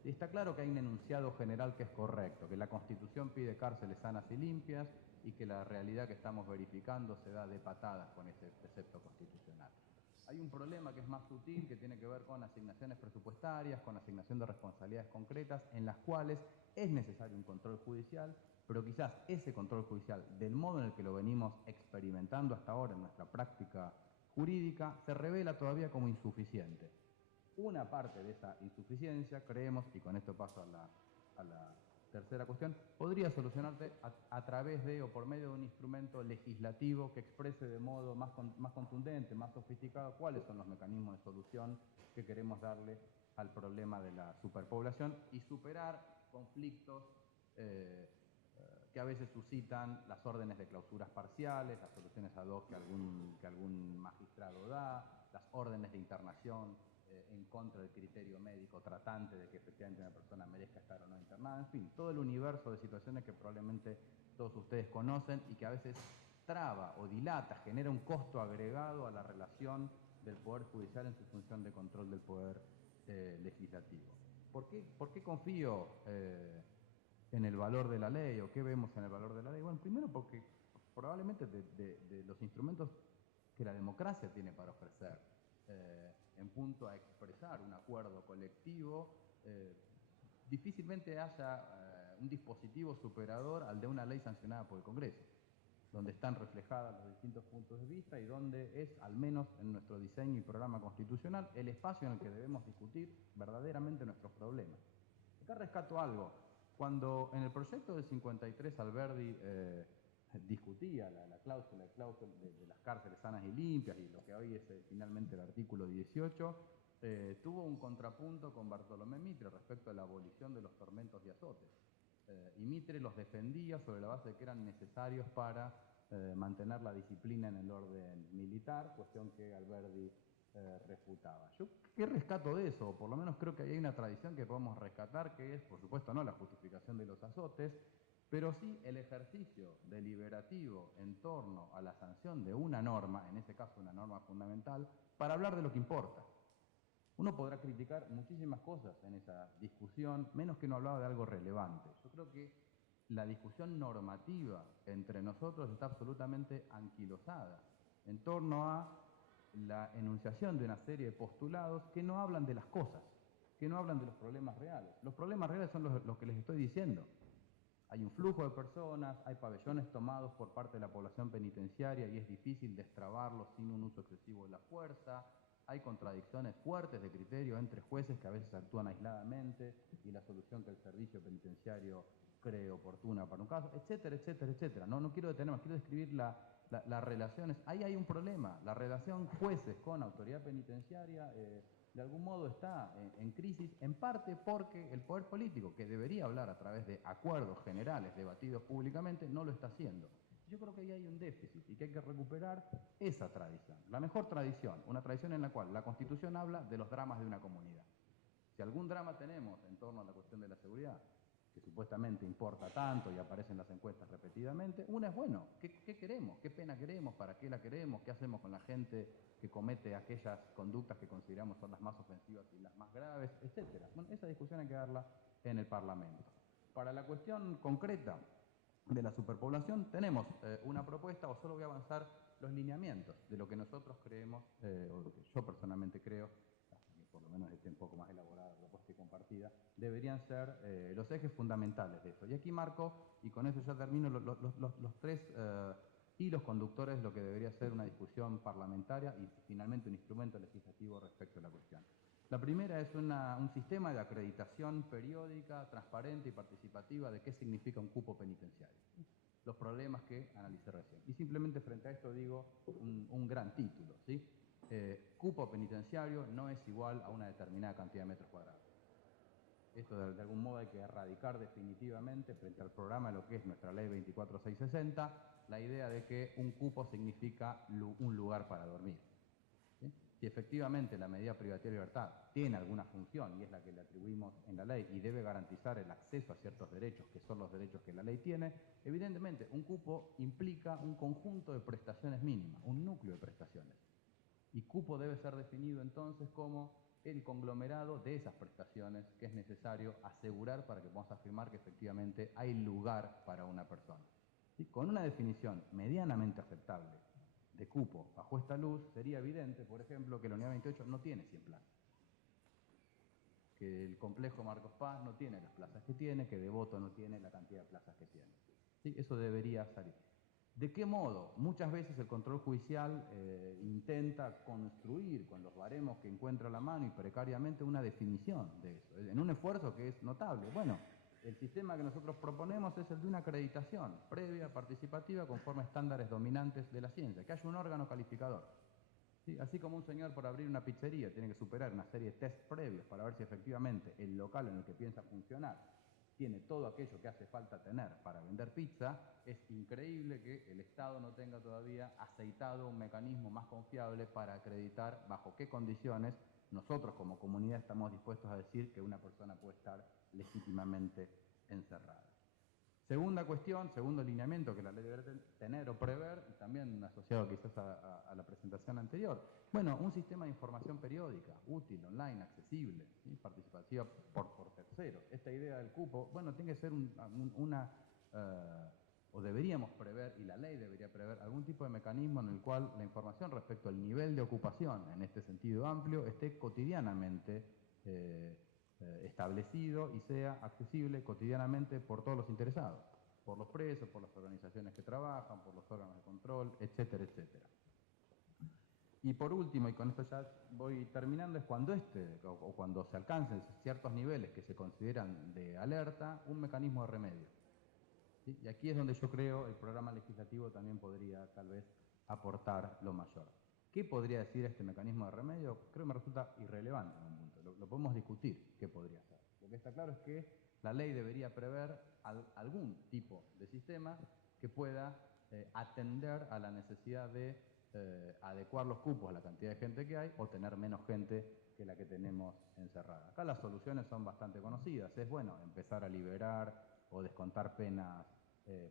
Y está claro que hay un enunciado general que es correcto, que la Constitución pide cárceles sanas y limpias y que la realidad que estamos verificando se da de patadas con ese precepto constitucional. Hay un problema que es más sutil, que tiene que ver con asignaciones presupuestarias, con asignación de responsabilidades concretas, en las cuales es necesario un control judicial, pero quizás ese control judicial, del modo en el que lo venimos experimentando hasta ahora en nuestra práctica jurídica, se revela todavía como insuficiente. Una parte de esa insuficiencia, creemos, y con esto paso a la tercera cuestión, podría solucionarse a través de o por medio de un instrumento legislativo que exprese de modo más contundente, más sofisticado, cuáles son los mecanismos de solución que queremos darle al problema de la superpoblación y superar conflictos que a veces suscitan las órdenes de clausuras parciales, las soluciones ad hoc que algún magistrado da, las órdenes de internación en contra del criterio médico tratante de que efectivamente una persona merezca estar o no internada, en fin, todo el universo de situaciones que probablemente todos ustedes conocen y que a veces traba o dilata, genera un costo agregado a la relación del Poder Judicial en su función de control del Poder Legislativo. ¿Por qué confío en el valor de la ley o qué vemos en el valor de la ley? Bueno, primero porque probablemente de los instrumentos que la democracia tiene para ofrecer en punto a expresar un acuerdo colectivo, difícilmente haya un dispositivo superador al de una ley sancionada por el Congreso, donde están reflejados los distintos puntos de vista y donde es, al menos en nuestro diseño y programa constitucional, el espacio en el que debemos discutir verdaderamente nuestros problemas. Acá rescato algo. Cuando en el proyecto del 53 Alberdi discutía la cláusula de las cárceles sanas y limpias y lo que hoy es finalmente el artículo 18, tuvo un contrapunto con Bartolomé Mitre respecto a la abolición de los tormentos y azotes. Y Mitre los defendía sobre la base de que eran necesarios para mantener la disciplina en el orden militar, cuestión que Alberdi refutaba. Yo, ¿qué rescato de eso? Por lo menos creo que hay una tradición que podemos rescatar, que es, por supuesto, no la justificación de los azotes, pero sí el ejercicio deliberativo en torno a la sanción de una norma, en ese caso una norma fundamental, para hablar de lo que importa. Uno podrá criticar muchísimas cosas en esa discusión, menos que no hablaba de algo relevante. Yo creo que la discusión normativa entre nosotros está absolutamente anquilosada en torno a la enunciación de una serie de postulados que no hablan de las cosas, que no hablan de los problemas reales. Los problemas reales son los que les estoy diciendo. Hay un flujo de personas, hay pabellones tomados por parte de la población penitenciaria y es difícil destrabarlos sin un uso excesivo de la fuerza. Hay contradicciones fuertes de criterio entre jueces que a veces actúan aisladamente y la solución que el servicio penitenciario cree oportuna para un caso, etcétera, etcétera, etcétera. No quiero detenerme, quiero describir las relaciones. Ahí hay un problema. La relación jueces con autoridad penitenciaria de algún modo está en crisis, en parte porque el poder político, que debería hablar a través de acuerdos generales debatidos públicamente, no lo está haciendo. Yo creo que ahí hay un déficit y que hay que recuperar esa tradición. La mejor tradición, una tradición en la cual la Constitución habla de los dramas de una comunidad. Si algún drama tenemos en torno a la cuestión de la seguridad, que supuestamente importa tanto y aparece en las encuestas repetidamente, una es, bueno, ¿qué queremos? ¿Qué pena queremos? ¿Para qué la queremos? ¿Qué hacemos con la gente que comete aquellas conductas que consideramos son las más ofensivas y las más graves? Etcétera. Bueno, esa discusión hay que darla en el Parlamento. Para la cuestión concreta de la superpoblación, tenemos una propuesta, o solo voy a avanzar los lineamientos de lo que nosotros creemos, o lo que yo personalmente creo, por lo menos esté un poco más elaborada, propuesta y compartida, deberían ser los ejes fundamentales de esto. Y aquí marco, y con eso ya termino, los tres y los conductores de lo que debería ser una discusión parlamentaria y finalmente un instrumento legislativo respecto a la cuestión. La primera es un sistema de acreditación periódica, transparente y participativa de qué significa un cupo penitenciario. Los problemas que analicé recién. Y simplemente frente a esto digo un gran título, ¿sí? Cupo penitenciario no es igual a una determinada cantidad de metros cuadrados. Esto de algún modo hay que erradicar definitivamente frente al programa de lo que es nuestra ley 24660, la idea de que un cupo significa un lugar para dormir. ¿Sí? Si efectivamente la medida privativa de libertad tiene alguna función y es la que le atribuimos en la ley y debe garantizar el acceso a ciertos derechos que son los derechos que la ley tiene, evidentemente un cupo implica un conjunto de prestaciones mínimas, un núcleo de prestaciones. Y cupo debe ser definido entonces como el conglomerado de esas prestaciones que es necesario asegurar para que podamos afirmar que efectivamente hay lugar para una persona. ¿Sí? Con una definición medianamente aceptable de cupo bajo esta luz, sería evidente, por ejemplo, que la Unidad 28 no tiene 100 plazas, que el complejo Marcos Paz no tiene las plazas que tiene, que Devoto no tiene la cantidad de plazas que tiene. ¿Sí? Eso debería salir. ¿De qué modo? Muchas veces el control judicial intenta construir con los baremos que encuentra a la mano y precariamente una definición de eso, en un esfuerzo que es notable. Bueno, el sistema que nosotros proponemos es el de una acreditación previa, participativa, conforme a estándares dominantes de la ciencia, que haya un órgano calificador. ¿Sí? Así como un señor por abrir una pizzería tiene que superar una serie de test previos para ver si efectivamente el local en el que piensa funcionar tiene todo aquello que hace falta tener para vender pizza, es increíble que el Estado no tenga todavía aceitado un mecanismo más confiable para acreditar bajo qué condiciones nosotros como comunidad estamos dispuestos a decir que una persona puede estar legítimamente encerrada. Segunda cuestión, segundo lineamiento que la ley debe tener o prever, y también asociado quizás a la presentación anterior, bueno, un sistema de información periódica, útil, online, accesible, ¿sí? Participativa por terceros. Esta idea del cupo, bueno, tiene que ser o deberíamos prever, y la ley debería prever, algún tipo de mecanismo en el cual la información respecto al nivel de ocupación, en este sentido amplio, esté cotidianamente establecido y sea accesible cotidianamente por todos los interesados, por los presos, por las organizaciones que trabajan, por los órganos de control, etcétera, etcétera. Y por último, y con esto ya voy terminando, es cuando o cuando se alcancen ciertos niveles que se consideran de alerta, un mecanismo de remedio. ¿Sí? Y aquí es donde yo creo el programa legislativo también podría tal vez aportar lo mayor. ¿Qué podría decir este mecanismo de remedio? Creo que me resulta irrelevante en un punto. Lo podemos discutir qué podría ser. Lo que está claro es que la ley debería prever algún tipo de sistema que pueda atender a la necesidad de adecuar los cupos a la cantidad de gente que hay o tener menos gente que la que tenemos encerrada. Acá las soluciones son bastante conocidas. Es bueno empezar a liberar o descontar penas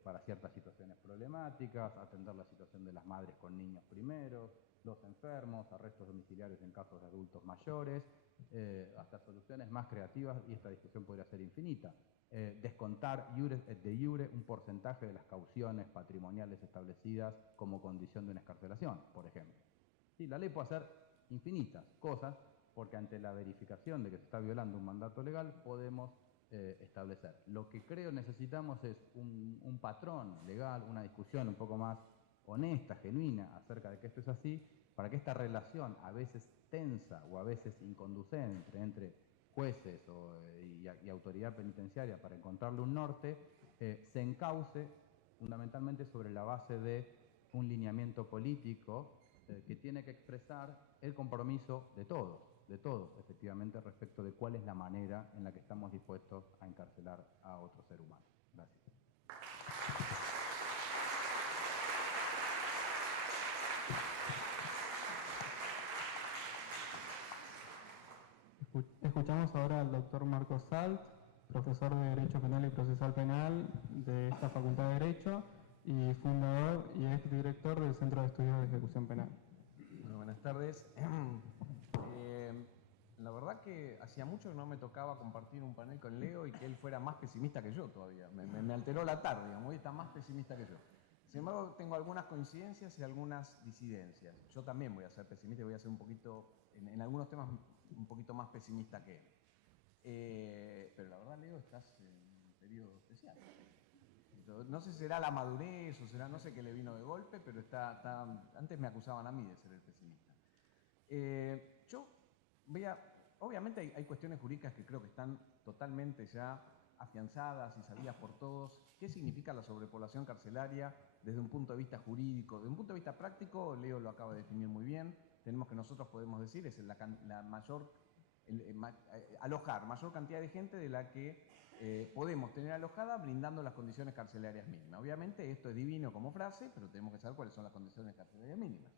para ciertas situaciones problemáticas, atender la situación de las madres con niños primero, los enfermos, arrestos domiciliarios en casos de adultos mayores, hasta soluciones más creativas, y esta discusión podría ser infinita. Descontar de iure un porcentaje de las cauciones patrimoniales establecidas como condición de una excarcelación, por ejemplo. Sí, la ley puede hacer infinitas cosas, porque ante la verificación de que se está violando un mandato legal podemos establecer. Lo que creo necesitamos es un patrón legal, una discusión un poco más honesta, genuina, acerca de que esto es así, para que esta relación, a veces tensa o a veces inconducente entre jueces y autoridad penitenciaria para encontrarle un norte, se encauce fundamentalmente sobre la base de un lineamiento político que tiene que expresar el compromiso de todos, efectivamente, respecto de cuál es la manera en la que estamos dispuestos a encarcelar a otro ser humano. Gracias. Escuchamos ahora al doctor Marcos Salt, profesor de Derecho Penal y Procesal Penal de esta Facultad de Derecho y fundador y exdirector del Centro de Estudios de Ejecución Penal. Bueno, buenas tardes. La verdad que hacía mucho que no me tocaba compartir un panel con Leo y que él fuera más pesimista que yo todavía. Me alteró la tarde, digamos, hoy está más pesimista que yo. Sin embargo, tengo algunas coincidencias y algunas disidencias. Yo también voy a ser pesimista y voy a ser un poquito, en algunos temas, un poquito más pesimista que él. Pero la verdad, Leo, estás en un periodo especial. No sé si será la madurez o será no sé qué le vino de golpe, pero antes me acusaban a mí de ser el pesimista. Obviamente hay cuestiones jurídicas que creo que están totalmente ya afianzadas y sabidas por todos. ¿Qué significa la sobrepoblación carcelaria desde un punto de vista jurídico? Desde un punto de vista práctico, Leo lo acaba de definir muy bien. Tenemos que nosotros podemos decir es alojar mayor cantidad de gente de la que podemos tener alojada brindando las condiciones carcelarias mínimas. Obviamente esto es divino como frase, pero tenemos que saber cuáles son las condiciones carcelarias mínimas.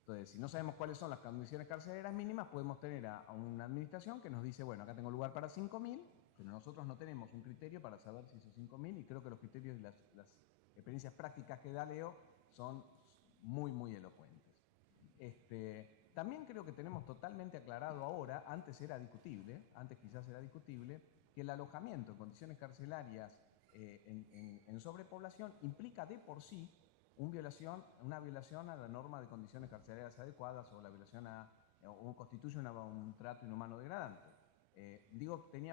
Entonces, si no sabemos cuáles son las condiciones carcelarias mínimas, podemos tener a una administración que nos dice, bueno, acá tengo lugar para 5.000, pero nosotros no tenemos un criterio para saber si esos 5.000, y creo que los criterios y las experiencias prácticas que da Leo son muy, muy elocuentes. También creo que tenemos totalmente aclarado ahora, antes quizás era discutible, que el alojamiento en condiciones carcelarias en sobrepoblación implica de por sí una violación a la norma de condiciones carcelarias adecuadas o constituye un trato inhumano degradante.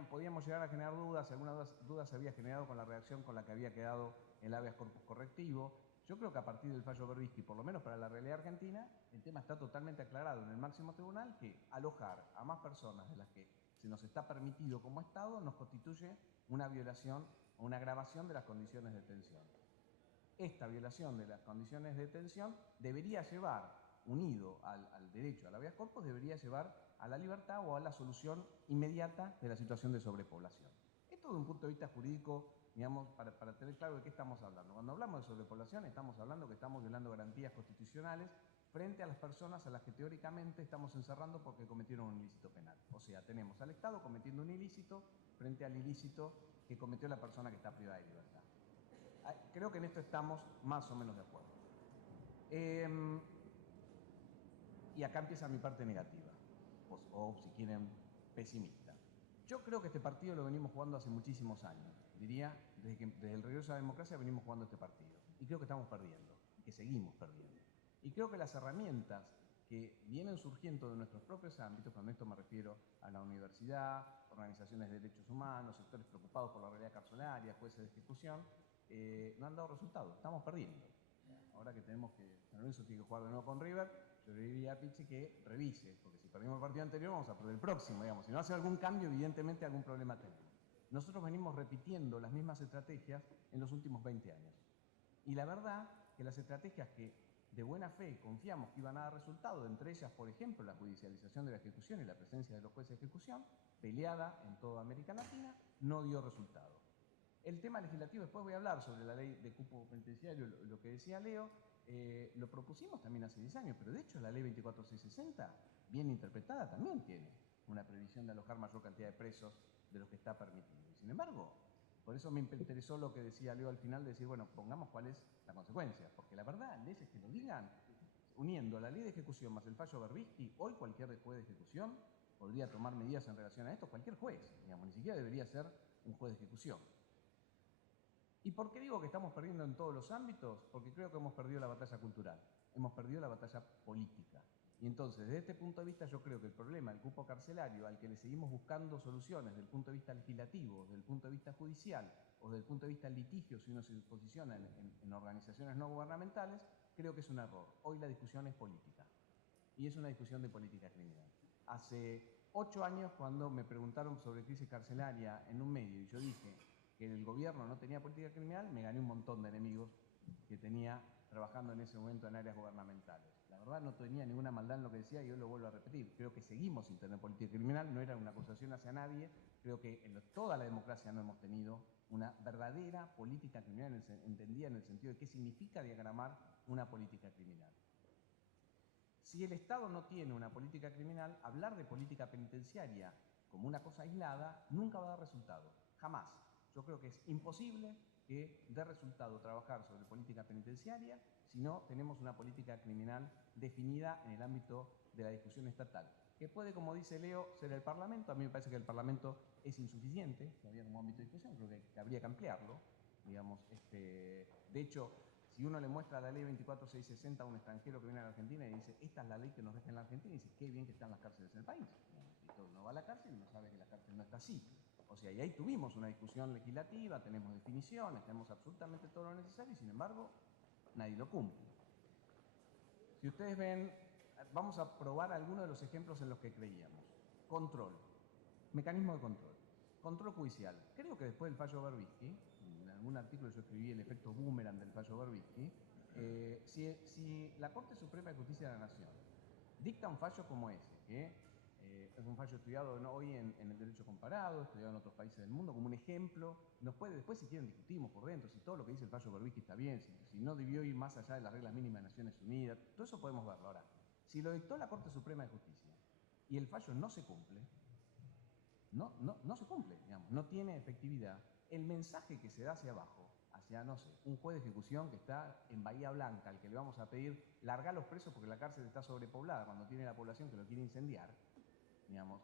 Podíamos llegar a generar dudas, algunas dudas se había generado con la reacción con la que había quedado el habeas corpus correctivo. Yo creo que a partir del fallo Berbisky, por lo menos para la realidad argentina, el tema está totalmente aclarado en el máximo tribunal, que alojar a más personas de las que se nos está permitido como Estado nos constituye una violación o una agravación de las condiciones de detención. Esta violación de las condiciones de detención debería llevar, unido al derecho al habeas corpus, debería llevar a la libertad o a la solución inmediata de la situación de sobrepoblación. Esto desde un punto de vista jurídico, digamos, para tener claro de qué estamos hablando. Cuando hablamos de sobrepoblación estamos hablando que estamos violando garantías constitucionales frente a las personas a las que teóricamente estamos encerrando porque cometieron un ilícito penal. O sea, tenemos al Estado cometiendo un ilícito frente al ilícito que cometió la persona que está privada de libertad. Creo que en esto estamos más o menos de acuerdo. Y acá empieza mi parte negativa, o si quieren, pesimista. Yo creo que este partido lo venimos jugando hace muchísimos años. Diría, desde el regreso a la democracia venimos jugando este partido. Y creo que estamos perdiendo, que seguimos perdiendo. Y creo que las herramientas que vienen surgiendo de nuestros propios ámbitos, con esto me refiero a la universidad, organizaciones de derechos humanos, sectores preocupados por la realidad carcelaria, jueces de ejecución, no han dado resultados, estamos perdiendo. Ahora que tenemos que, San Lorenzo tiene que jugar de nuevo con River, yo le diría a Pizzi que revise, porque si perdimos el partido anterior vamos a perder el próximo, digamos. Si no hace algún cambio, evidentemente algún problema tenemos. Nosotros venimos repitiendo las mismas estrategias en los últimos 20 años. Y la verdad que las estrategias que de buena fe confiamos que iban a dar resultado, entre ellas, por ejemplo, la judicialización de la ejecución y la presencia de los jueces de ejecución, peleada en toda América Latina, no dio resultado. El tema legislativo, después voy a hablar sobre la ley de cupo penitenciario, lo que decía Leo, lo propusimos también hace 10 años, pero de hecho la ley 24660, bien interpretada, también tiene una previsión de alojar mayor cantidad de presos de los que está permitido. Sin embargo, por eso me interesó lo que decía Leo al final, de decir, bueno, pongamos cuál es la consecuencia, porque la verdad, leyes que lo digan, uniendo la ley de ejecución más el fallo Berbisky, hoy cualquier juez de ejecución podría tomar medidas en relación a esto, cualquier juez, digamos, ni siquiera debería ser un juez de ejecución. ¿Y por qué digo que estamos perdiendo en todos los ámbitos? Porque creo que hemos perdido la batalla cultural, hemos perdido la batalla política. Y entonces, desde este punto de vista, yo creo que el problema del cupo carcelario, al que le seguimos buscando soluciones desde el punto de vista legislativo, desde el punto de vista judicial o desde el punto de vista litigio, si uno se posiciona en organizaciones no gubernamentales, creo que es un error. Hoy la discusión es política, y es una discusión de política criminal. Hace 8 años, cuando me preguntaron sobre crisis carcelaria en un medio, y yo dije que el gobierno no tenía política criminal, me gané un montón de enemigos que tenía trabajando en ese momento en áreas gubernamentales. La verdad no tenía ninguna maldad en lo que decía y yo lo vuelvo a repetir. Creo que seguimos sin tener política criminal, no era una acusación hacia nadie. Creo que en toda la democracia no hemos tenido una verdadera política criminal entendida en el sentido de qué significa diagramar una política criminal. Si el Estado no tiene una política criminal, hablar de política penitenciaria como una cosa aislada nunca va a dar resultado, jamás. Yo creo que es imposible que dé resultado trabajar sobre política penitenciaria si no tenemos una política criminal definida en el ámbito de la discusión estatal. Que puede, como dice Leo, ser el Parlamento. A mí me parece que el Parlamento es insuficiente todavía como ámbito de discusión, creo que habría que ampliarlo. Digamos, de hecho, si uno le muestra la ley 24660 a un extranjero que viene a la Argentina y dice, esta es la ley que nos deja en la Argentina, y dice, qué bien que están las cárceles en el país. Y todo uno va a la cárcel y no sabe que la cárcel no está así. O sea, y ahí tuvimos una discusión legislativa, tenemos definiciones, tenemos absolutamente todo lo necesario y sin embargo nadie lo cumple. Si ustedes ven, vamos a probar algunos de los ejemplos en los que creíamos. Control, mecanismo de control. Control judicial. Creo que después del fallo Berbisky, en algún artículo yo escribí el efecto boomerang del fallo Berbisky, si la Corte Suprema de Justicia de la Nación dicta un fallo como ese, que es un fallo estudiado hoy en el derecho comparado, estudiado en otros países del mundo, como un ejemplo, nos puede, después si quieren discutimos por dentro, si todo lo que dice el fallo Berbisky está bien, si no debió ir más allá de las reglas mínimas de Naciones Unidas, todo eso podemos verlo. Ahora, si lo dictó la Corte Suprema de Justicia y el fallo no se cumple, no se cumple, digamos, no tiene efectividad, el mensaje que se da hacia abajo, hacia, no sé, un juez de ejecución que está en Bahía Blanca, al que le vamos a pedir largar los presos porque la cárcel está sobrepoblada cuando tiene la población que lo quiere incendiar, digamos,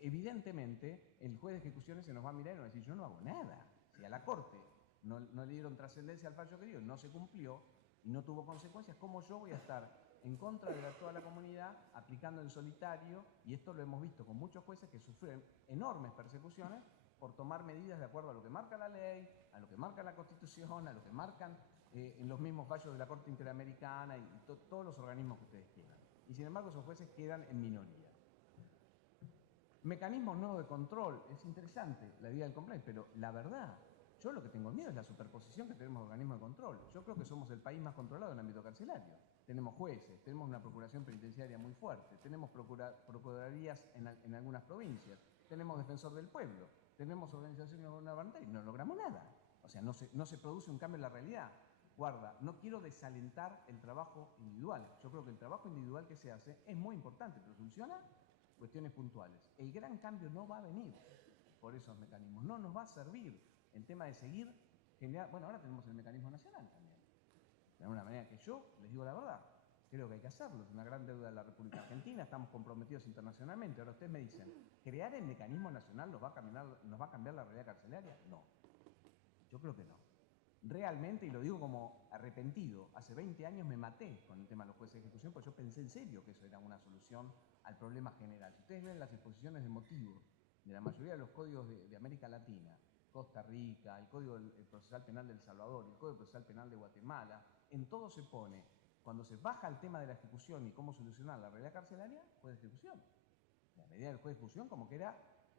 evidentemente el juez de ejecuciones se nos va a mirar y nos va a decir, yo no hago nada. Si a la Corte no le dieron trascendencia al fallo que dio, no se cumplió y no tuvo consecuencias, ¿cómo yo voy a estar en contra de toda la comunidad aplicando en solitario? Y esto lo hemos visto con muchos jueces que sufren enormes persecuciones por tomar medidas de acuerdo a lo que marca la ley, a lo que marca la Constitución, a lo que marcan en los mismos fallos de la Corte Interamericana y todos los organismos que ustedes quieran. Y sin embargo esos jueces quedan en minoría. Mecanismos nuevos de control, es interesante la idea del compliance, pero la verdad, yo lo que tengo miedo es la superposición que tenemos de organismos de control. Yo creo que somos el país más controlado en el ámbito carcelario. Tenemos jueces, tenemos una procuración penitenciaria muy fuerte, tenemos procuradurías en algunas provincias, tenemos defensor del pueblo, tenemos organizaciones gubernamentales y no logramos nada. O sea, no se produce un cambio en la realidad. Guarda, no quiero desalentar el trabajo individual. Yo creo que el trabajo individual que se hace es muy importante, pero funciona cuestiones puntuales. El gran cambio no va a venir por esos mecanismos, no nos va a servir el tema de seguir generando. Bueno, ahora tenemos el mecanismo nacional también. De alguna manera que yo, les digo la verdad, creo que hay que hacerlo, es una gran deuda de la República Argentina, estamos comprometidos internacionalmente. Ahora ustedes me dicen, ¿crear el mecanismo nacional nos va a cambiar la realidad carcelaria? No, yo creo que no. Realmente, y lo digo como arrepentido, hace 20 años me maté con el tema de los jueces de ejecución porque yo pensé en serio que eso era una solución al problema general. Si ustedes ven las exposiciones de motivos de la mayoría de los códigos de América Latina, Costa Rica, el Código Procesal Penal de El Salvador, el Código Procesal Penal de Guatemala, en todo se pone, cuando se baja el tema de la ejecución y cómo solucionar la realidad carcelaria, juez de ejecución. La medida del juez de ejecución como que era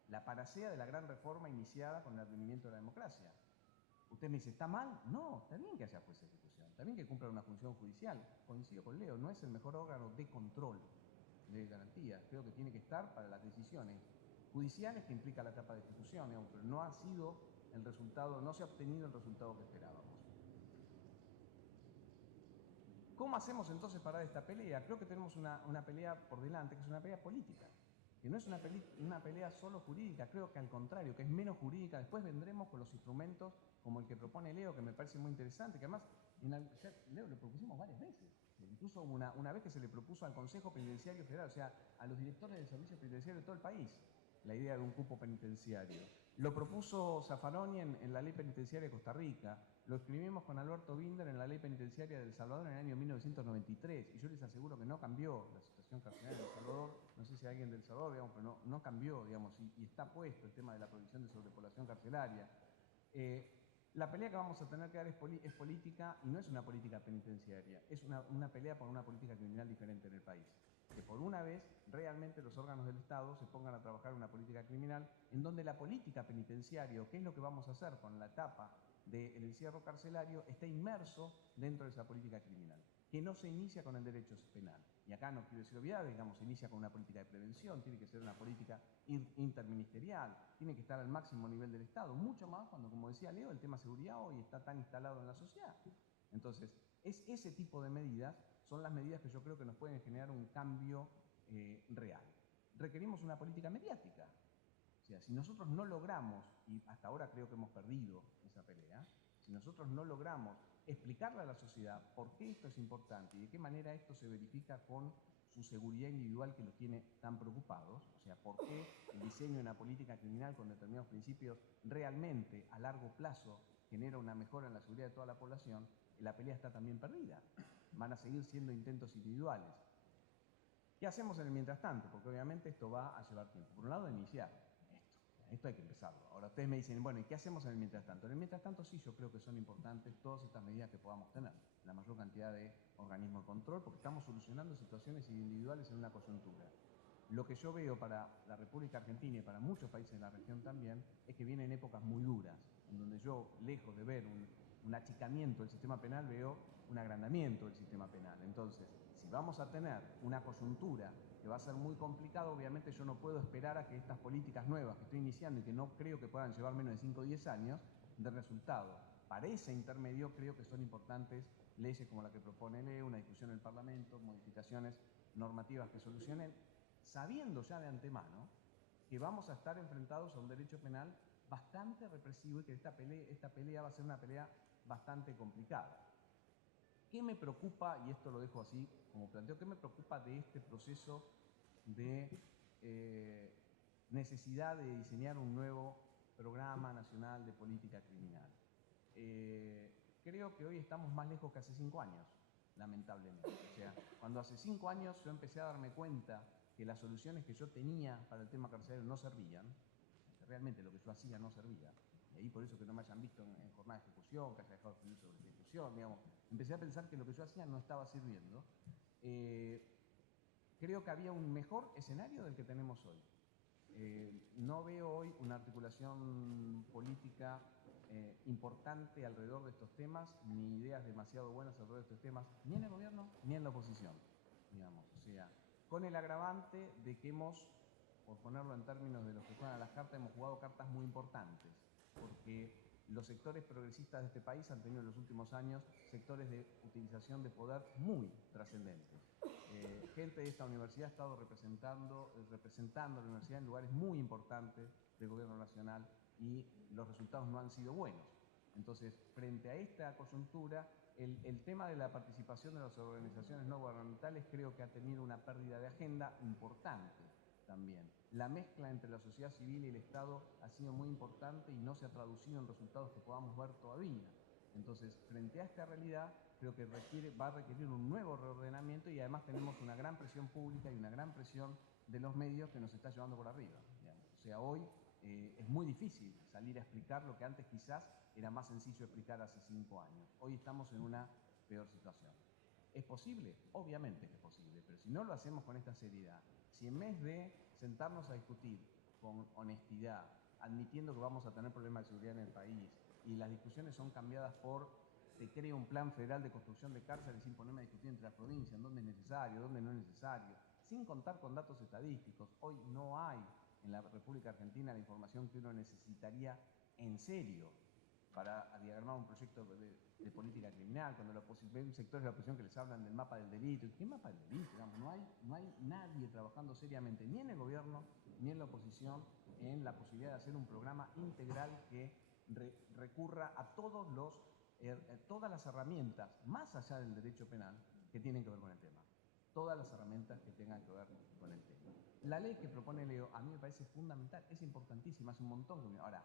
la panacea de la gran reforma iniciada con el advenimiento de la democracia. Usted me dice, ¿está mal? No, está bien que haya juez de ejecución, está bien que cumpla una función judicial. Coincido con Leo, no es el mejor órgano de control, de garantía. Creo que tiene que estar para las decisiones judiciales que implica la etapa de ejecución, digamos, pero no ha sido el resultado, no se ha obtenido el resultado que esperábamos. ¿Cómo hacemos entonces para dar esta pelea? Creo que tenemos una pelea por delante, que es una pelea política, que no es una pelea solo jurídica, creo que al contrario, que es menos jurídica. Después vendremos con los instrumentos como el que propone Leo, que me parece muy interesante, que además, Leo, lo propusimos varias veces. Incluso una vez que se le propuso al Consejo Penitenciario Federal, o sea, a los directores del servicio penitenciario de todo el país, la idea de un cupo penitenciario. Lo propuso Zaffaroni en la ley penitenciaria de Costa Rica, lo escribimos con Alberto Binder en la ley penitenciaria de El Salvador en el año 1993, y yo les aseguro que no cambió la situación carcelaria de El Salvador, no sé si hay alguien del Salvador, digamos, pero no cambió, digamos, y está puesto el tema de la prohibición de sobrepoblación carcelaria. La pelea que vamos a tener que dar es política, y no es una política penitenciaria, es una pelea por una política criminal diferente en el país. Que por una vez realmente los órganos del Estado se pongan a trabajar en una política criminal en donde la política penitenciaria, o qué es lo que vamos a hacer con la etapa del encierro carcelario, está inmerso dentro de esa política criminal, que no se inicia con el derecho penal. Y acá no quiero decir obviedades, digamos, se inicia con una política de prevención, tiene que ser una política interministerial, tiene que estar al máximo nivel del Estado, mucho más cuando, como decía Leo, el tema seguridad hoy está tan instalado en la sociedad. Entonces, ese tipo de medidas son las medidas que yo creo que nos pueden generar un cambio real. Requerimos una política mediática. O sea, si nosotros no logramos, y hasta ahora creo que hemos perdido esa pelea, si nosotros no logramos explicarle a la sociedad por qué esto es importante y de qué manera esto se verifica con su seguridad individual que los tiene tan preocupados, o sea, por qué el diseño de una política criminal con determinados principios realmente a largo plazo genera una mejora en la seguridad de toda la población, la pelea está también perdida. Van a seguir siendo intentos individuales. ¿Qué hacemos en el mientras tanto? Porque obviamente esto va a llevar tiempo. Por un lado, iniciar esto. Esto hay que empezarlo. Ahora ustedes me dicen, bueno, ¿y qué hacemos en el mientras tanto? En el mientras tanto sí, yo creo que son importantes todas estas medidas que podamos tener, la mayor cantidad de organismos de control, porque estamos solucionando situaciones individuales en una coyuntura. Lo que yo veo para la República Argentina y para muchos países de la región también, es que vienen épocas muy duras, en donde yo, lejos de ver un achicamiento del sistema penal, veo un agrandamiento del sistema penal. Entonces, si vamos a tener una coyuntura que va a ser muy complicado, obviamente yo no puedo esperar a que estas políticas nuevas que estoy iniciando y que no creo que puedan llevar menos de 5 o 10 años, den resultado. Para ese intermedio creo que son importantes leyes como la que propone Leo, una discusión en el Parlamento, modificaciones normativas que solucionen, sabiendo ya de antemano que vamos a estar enfrentados a un derecho penal bastante represivo y que esta pelea va a ser una pelea bastante complicada. ¿Qué me preocupa, y esto lo dejo así como planteo, qué me preocupa de este proceso de necesidad de diseñar un nuevo programa nacional de política criminal? Creo que hoy estamos más lejos que hace 5 años, lamentablemente. O sea, cuando hace 5 años yo empecé a darme cuenta que las soluciones que yo tenía para el tema carcelario no servían, que realmente lo que yo hacía no servía, y ahí por eso que no me hayan visto en jornada de ejecución, que haya dejado de escribir sobre ejecución, digamos, empecé a pensar que lo que yo hacía no estaba sirviendo. Creo que había un mejor escenario del que tenemos hoy. No veo hoy una articulación política importante alrededor de estos temas, ni ideas demasiado buenas alrededor de estos temas, ni en el gobierno ni en la oposición, digamos. O sea, con el agravante de que hemos, por ponerlo en términos de los que juegan a las cartas, hemos jugado cartas muy importantes, porque los sectores progresistas de este país han tenido en los últimos años sectores de utilización de poder muy trascendentes. Gente de esta universidad ha estado representando a la universidad en lugares muy importantes del gobierno nacional y los resultados no han sido buenos. Entonces, frente a esta coyuntura, el tema de la participación de las organizaciones no gubernamentales creo que ha tenido una pérdida de agenda importante también. La mezcla entre la sociedad civil y el Estado ha sido muy importante y no se ha traducido en resultados que podamos ver todavía. Entonces, frente a esta realidad, creo que va a requerir un nuevo reordenamiento y además tenemos una gran presión pública y una gran presión de los medios que nos está llevando por arriba, digamos. O sea, hoy es muy difícil salir a explicar lo que antes quizás era más sencillo explicar hace 5 años. Hoy estamos en una peor situación. ¿Es posible? Obviamente que es posible, pero si no lo hacemos con esta seriedad, si en vez de sentarnos a discutir con honestidad, admitiendo que vamos a tener problemas de seguridad en el país, y las discusiones son cambiadas por se crea un plan federal de construcción de cárceles sin ponerme a discutir entre las provincias, en dónde es necesario, dónde no es necesario, sin contar con datos estadísticos. Hoy no hay en la República Argentina la información que uno necesitaría en serio para diagramar un proyecto de política criminal, cuando hay un sector de la oposición que les hablan del mapa del delito. ¿Qué mapa del delito? Digamos, no hay nadie trabajando seriamente, ni en el gobierno, ni en la oposición, en la posibilidad de hacer un programa integral que recurra a todas las herramientas, más allá del derecho penal, que tienen que ver con el tema. Todas las herramientas que tengan que ver con el tema. La ley que propone Leo a mí me parece fundamental, es importantísima, hace un montón de... Ahora,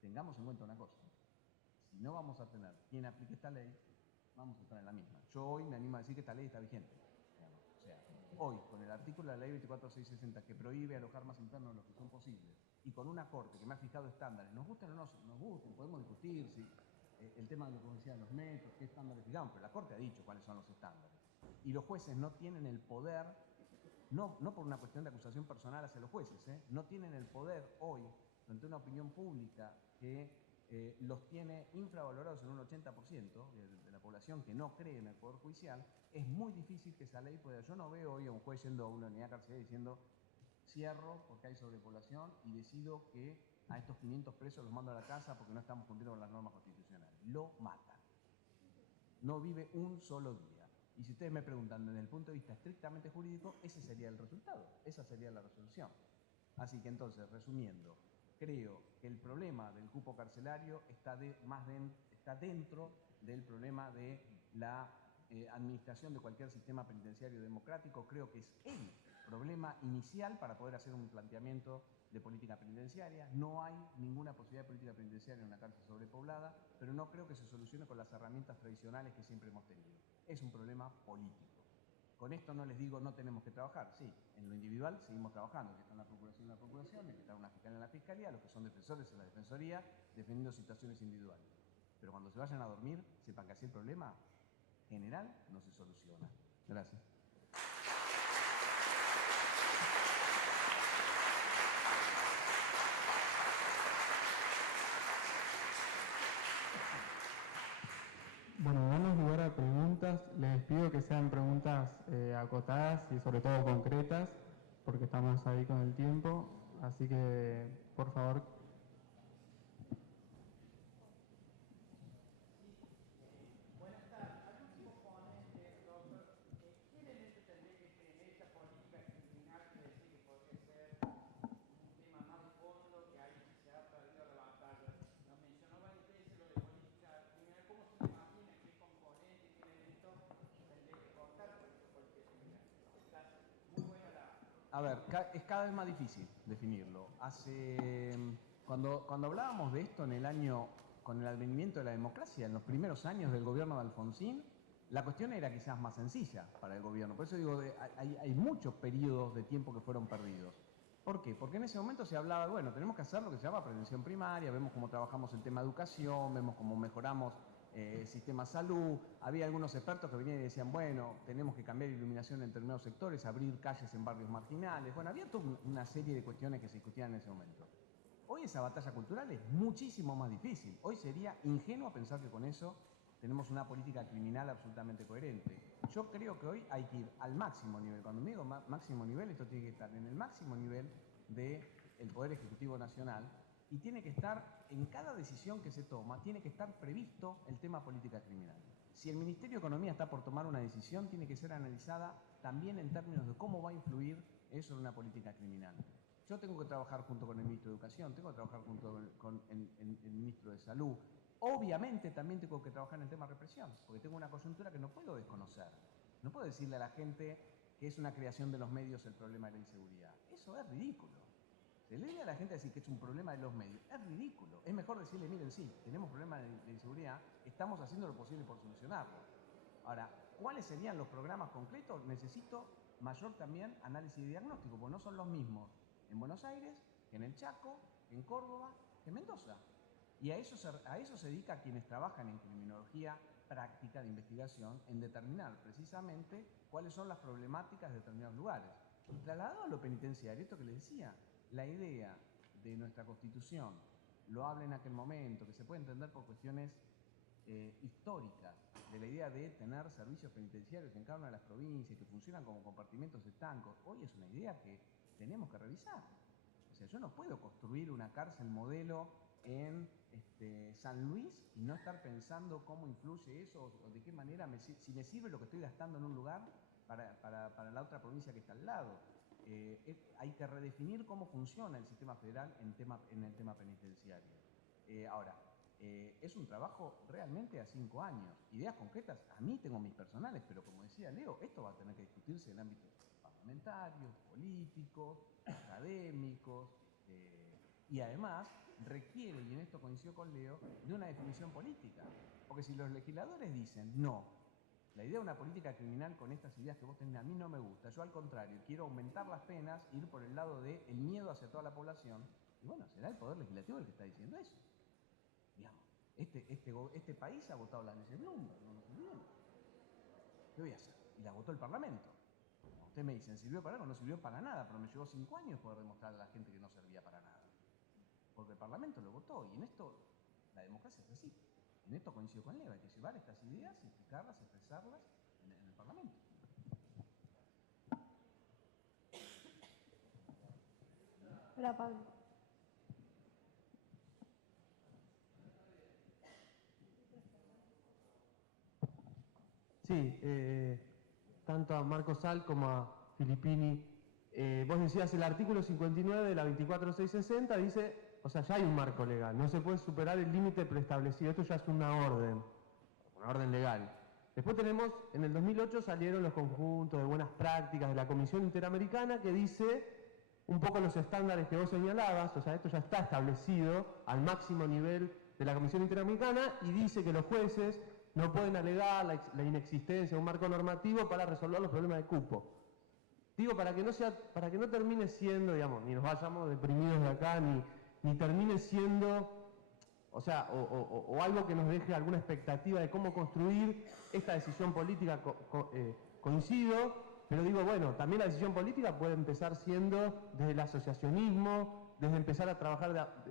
tengamos en cuenta una cosa. Si no vamos a tener quien aplique esta ley, vamos a estar en la misma. Yo hoy me animo a decir que esta ley está vigente. Digamos. O sea, hoy, con el artículo de la ley 24660 que prohíbe alojar más internos de los que son posibles, y con una corte que me ha fijado estándares, nos gusten o no nos gusten, podemos discutir si el tema de lo que decían los metros, qué estándares fijamos, pero la corte ha dicho cuáles son los estándares. Y los jueces no tienen el poder, no por una cuestión de acusación personal hacia los jueces, no tienen el poder hoy, frente a una opinión pública que los tiene infravalorados en un 80% de la población que no cree en el Poder Judicial. Es muy difícil que esa ley pueda... Yo no veo hoy a un juez yendo a una unidad carcelaria diciendo cierro porque hay sobrepoblación y decido que a estos 500 presos los mando a la casa porque no estamos cumpliendo con las normas constitucionales. Lo matan. No vive un solo día. Y si ustedes me preguntan desde el punto de vista estrictamente jurídico, ese sería el resultado, esa sería la resolución. Así que entonces, resumiendo, creo que el problema del cupo carcelario está dentro del problema de la administración de cualquier sistema penitenciario democrático. Creo que es el problema inicial para poder hacer un planteamiento de política penitenciaria. No hay ninguna posibilidad de política penitenciaria en una cárcel sobrepoblada, pero no creo que se solucione con las herramientas tradicionales que siempre hemos tenido. Es un problema político. Con esto no les digo no tenemos que trabajar, sí, en lo individual seguimos trabajando, que está en la Procuración, que está una fiscalía en la Fiscalía, los que son defensores en la Defensoría, defendiendo situaciones individuales. Pero cuando se vayan a dormir, sepan que así el problema general no se soluciona. Gracias. Bueno, damos lugar a preguntas. Les pido que sean preguntas acotadas y sobre todo concretas, porque estamos ahí con el tiempo. Así que, por favor. Buenas tardes. Al último ponente, doctor, ¿qué elemento tendría que tener esta política criminal que decía que podría ser un tema más de fondo, que ahí se ha perdido la batalla? Lo mencionó varias veces lo de política criminal. ¿Cómo se imagina qué componente, qué elemento tendría que contar con esta política criminal? Está muy buena la... A ver, es cada vez más difícil definirlo. Cuando hablábamos de esto con el advenimiento de la democracia, en los primeros años del gobierno de Alfonsín, la cuestión era quizás más sencilla para el gobierno. Por eso digo, hay muchos periodos de tiempo que fueron perdidos. ¿Por qué? Porque en ese momento se hablaba, bueno, tenemos que hacer lo que se llama prevención primaria, vemos cómo trabajamos el tema educación, vemos cómo mejoramos el sistema salud. Había algunos expertos que venían y decían, bueno, tenemos que cambiar iluminación en determinados sectores, abrir calles en barrios marginales. Bueno, había toda una serie de cuestiones que se discutían en ese momento. Hoy esa batalla cultural es muchísimo más difícil. Hoy sería ingenuo pensar que con eso tenemos una política criminal absolutamente coherente. Yo creo que hoy hay que ir al máximo nivel. Cuando me digo máximo nivel, esto tiene que estar en el máximo nivel del Poder Ejecutivo Nacional y tiene que estar, en cada decisión que se toma, tiene que estar previsto el tema política criminal. Si el Ministerio de Economía está por tomar una decisión, tiene que ser analizada también en términos de cómo va a influir eso en una política criminal. Yo tengo que trabajar junto con el Ministro de Educación, tengo que trabajar junto con el Ministro de Salud. Obviamente también tengo que trabajar en el tema de represión, porque tengo una coyuntura que no puedo desconocer. No puedo decirle a la gente que es una creación de los medios el problema de la inseguridad. Eso es ridículo. Se le dice a la gente decir que es un problema de los medios. Es ridículo. Es mejor decirle, miren, sí, tenemos problemas de inseguridad, estamos haciendo lo posible por solucionarlo. Ahora, ¿cuáles serían los programas concretos? Necesito mayor también análisis y diagnóstico, porque no son los mismos en Buenos Aires, que en el Chaco, que en Córdoba, que en Mendoza. Y a eso se dedica quienes trabajan en criminología práctica de investigación, en determinar precisamente cuáles son las problemáticas de determinados lugares. Trasladado a lo penitenciario, esto que les decía, la idea de nuestra Constitución, lo habla en aquel momento, que se puede entender por cuestiones históricas, de la idea de tener servicios penitenciarios en cada una de las provincias que funcionan como compartimentos estancos, hoy es una idea que tenemos que revisar. O sea, yo no puedo construir una cárcel modelo en San Luis y no estar pensando cómo influye eso o de qué manera, si me sirve lo que estoy gastando en un lugar para la otra provincia que está al lado. Hay que redefinir cómo funciona el sistema federal en el tema penitenciario. Ahora, es un trabajo realmente a 5 años. Ideas concretas, a mí tengo mis personales, pero como decía Leo, esto va a tener que discutirse en ámbitos parlamentarios, políticos, académicos, y además requiere, y en esto coincido con Leo, de una definición política. Porque si los legisladores dicen, no, la idea de una política criminal con estas ideas que vos tenés a mí no me gusta, yo al contrario, quiero aumentar las penas, ir por el lado del miedo hacia toda la población, y bueno, será el Poder Legislativo el que está diciendo eso. Digamos, este país ha votado las leyes Bloomberg, no nos olvidemos. ¿Qué voy a hacer? Y la votó el Parlamento. Ustedes me dicen, ¿sirvió para algo? No sirvió para nada, pero me llevó 5 años poder demostrar a la gente que no servía para nada. Porque el Parlamento lo votó, y en esto la democracia es así. En esto coincido con Leo, hay que llevar estas ideas, explicarlas, expresarlas en el Parlamento. Hola, Pablo. Sí, tanto a Marco Sal como a Filippini. Vos decías, el artículo 59 de la 24660 dice, o sea, ya hay un marco legal, no se puede superar el límite preestablecido, esto ya es una orden legal. Después tenemos, en el 2008 salieron los conjuntos de buenas prácticas de la Comisión Interamericana que dice un poco los estándares que vos señalabas, o sea, esto ya está establecido al máximo nivel de la Comisión Interamericana y dice que los jueces no pueden alegar la inexistencia de un marco normativo para resolver los problemas de cupo. Digo, para que no termine siendo, digamos, ni nos vayamos deprimidos de acá, ni termine siendo, o sea, o algo que nos deje alguna expectativa de cómo construir esta decisión política. Coincido, pero digo, bueno, también la decisión política puede empezar siendo desde el asociacionismo, desde empezar a trabajar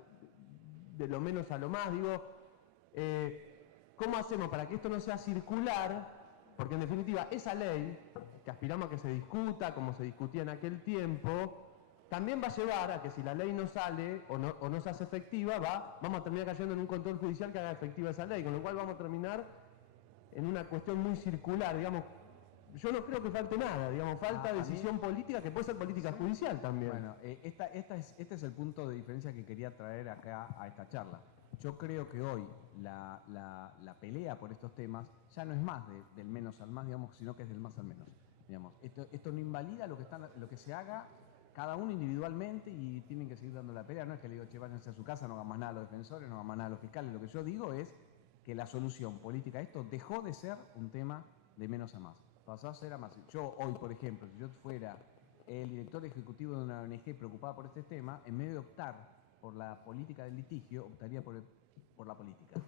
de lo menos a lo más. Digo, ¿cómo hacemos para que esto no sea circular? Porque en definitiva, esa ley, que aspiramos a que se discuta, como se discutía en aquel tiempo, también va a llevar a que si la ley no sale o no se hace efectiva, vamos a terminar cayendo en un control judicial que haga efectiva esa ley, con lo cual vamos a terminar en una cuestión muy circular, digamos. Yo no creo que falte nada, digamos, falta decisión política, que puede ser política judicial también. Bueno, este es el punto de diferencia que quería traer acá a esta charla. Yo creo que hoy la pelea por estos temas ya no es más del menos al más, digamos, sino que es del más al menos. Digamos. Esto no invalida lo que se haga cada uno individualmente y tienen que seguir dando la pelea. No es que le digo, che, váyanse a su casa, no hagan más nada a los defensores, no hagan más nada a los fiscales. Lo que yo digo es que la solución política a esto dejó de ser un tema de menos a más. Pasó a ser a más. Yo hoy, por ejemplo, si yo fuera el director ejecutivo de una ONG preocupada por este tema, en vez de optar por la política del litigio, optaría por la política.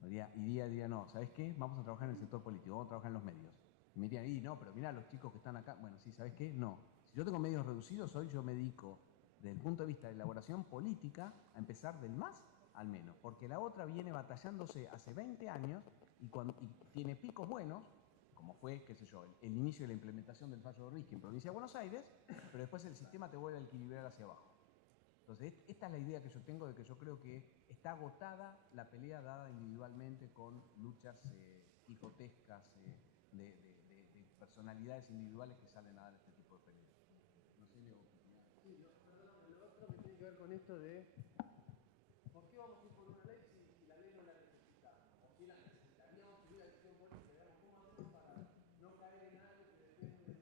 Diría, no, ¿sabes qué? Vamos a trabajar en el sector político, vamos a trabajar en los medios. Y me dirían, no, pero mirá, los chicos que están acá, bueno, sí, ¿sabes qué? No. Si yo tengo medios reducidos, hoy yo me dedico, desde el punto de vista de elaboración política, a empezar del más al menos. Porque la otra viene batallándose hace 20 años y tiene picos buenos, como fue, qué sé yo, el inicio de la implementación del fallo de Rifkin en provincia de Buenos Aires, pero después el sistema te vuelve a equilibrar hacia abajo. Entonces, esta es la idea que yo tengo de que yo creo que está agotada la pelea dada individualmente con luchas quijotescas de personalidades individuales que salen a dar este tipo de peleas. No sé, Leo. Sí, perdón, lo otro que tiene que ver con esto de ¿por qué vamos a ir por una ley si la ley no la necesitamos? O si la necesitaríamos, si hubiera decisión política, digamos, ¿cómo hacemos para no caer en algo que depende de...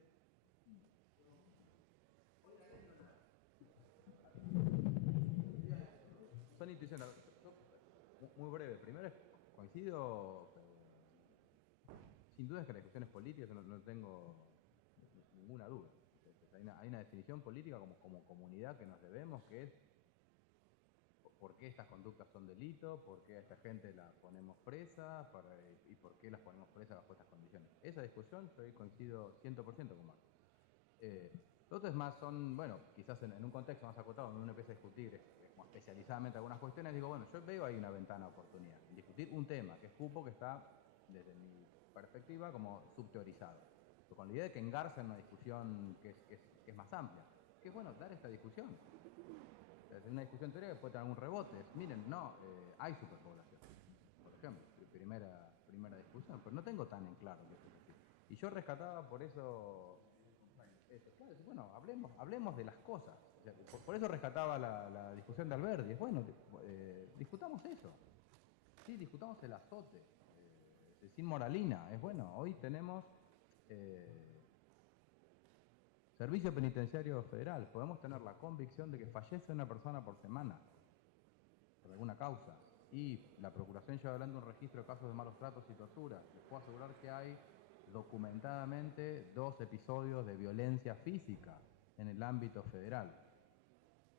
Hoy la ley no nada. Son intuiciones. Muy breve. Primero, coincido, sin duda es que la discusión es política, eso no tengo ninguna duda. Hay una definición política como comunidad que nos debemos, que es por qué estas conductas son delitos, por qué a esta gente la ponemos presa y por qué las ponemos presas bajo estas condiciones. Esa discusión yo coincido 100% con Marco. Lo otro es más, bueno, quizás en un contexto más acotado, donde uno empieza a discutir como especializadamente algunas cuestiones, digo, bueno, yo veo ahí una ventana de oportunidad. Discutir un tema, que es cupo, que está, desde mi perspectiva, como subteorizado. Pero con la idea de que engarza en una discusión que es más amplia. Que es bueno dar esta discusión. Es una discusión teórica que puede tener algún rebote. Miren, no, hay superpoblación, por ejemplo, primera discusión, pero no tengo tan en claro lo que es así. Y yo rescataba por eso, claro, bueno, hablemos de las cosas. O sea, por eso rescataba la discusión de Alberdi. Es bueno, discutamos eso. Sí, discutamos el azote, sin moralina. Es bueno, hoy tenemos Servicio Penitenciario Federal. Podemos tener la convicción de que fallece una persona por semana, por alguna causa. Y la Procuración lleva adelante un registro de casos de malos tratos y tortura. Les puedo asegurar que hay documentadamente 2 episodios de violencia física en el ámbito federal.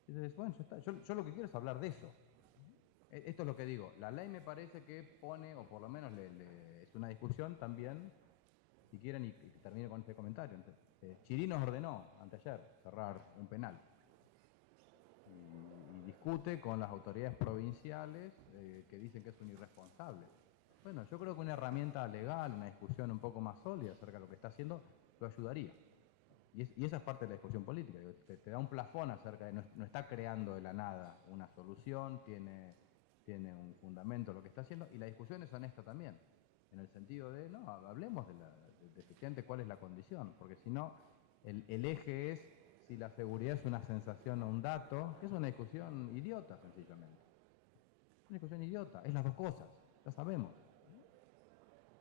Entonces, bueno, ya está. Yo lo que quiero es hablar de eso. Esto es lo que digo. La ley me parece que pone, o por lo menos es una discusión también, si quieren, y termino con este comentario. Chirinos ordenó, anteayer, cerrar un penal. Y discute con las autoridades provinciales que dicen que es un irresponsable. Bueno, yo creo que una herramienta legal, una discusión un poco más sólida acerca de lo que está haciendo, lo ayudaría. Y esa es parte de la discusión política. Te da un plafón acerca de, no está creando de la nada una solución, tiene un fundamento lo que está haciendo, y la discusión es honesta también, en el sentido de, no, hablemos de efectivamente cuál es la condición, porque si no, el eje es si la seguridad es una sensación o un dato, que es una discusión idiota, sencillamente. Una discusión idiota, es las dos cosas, ya sabemos.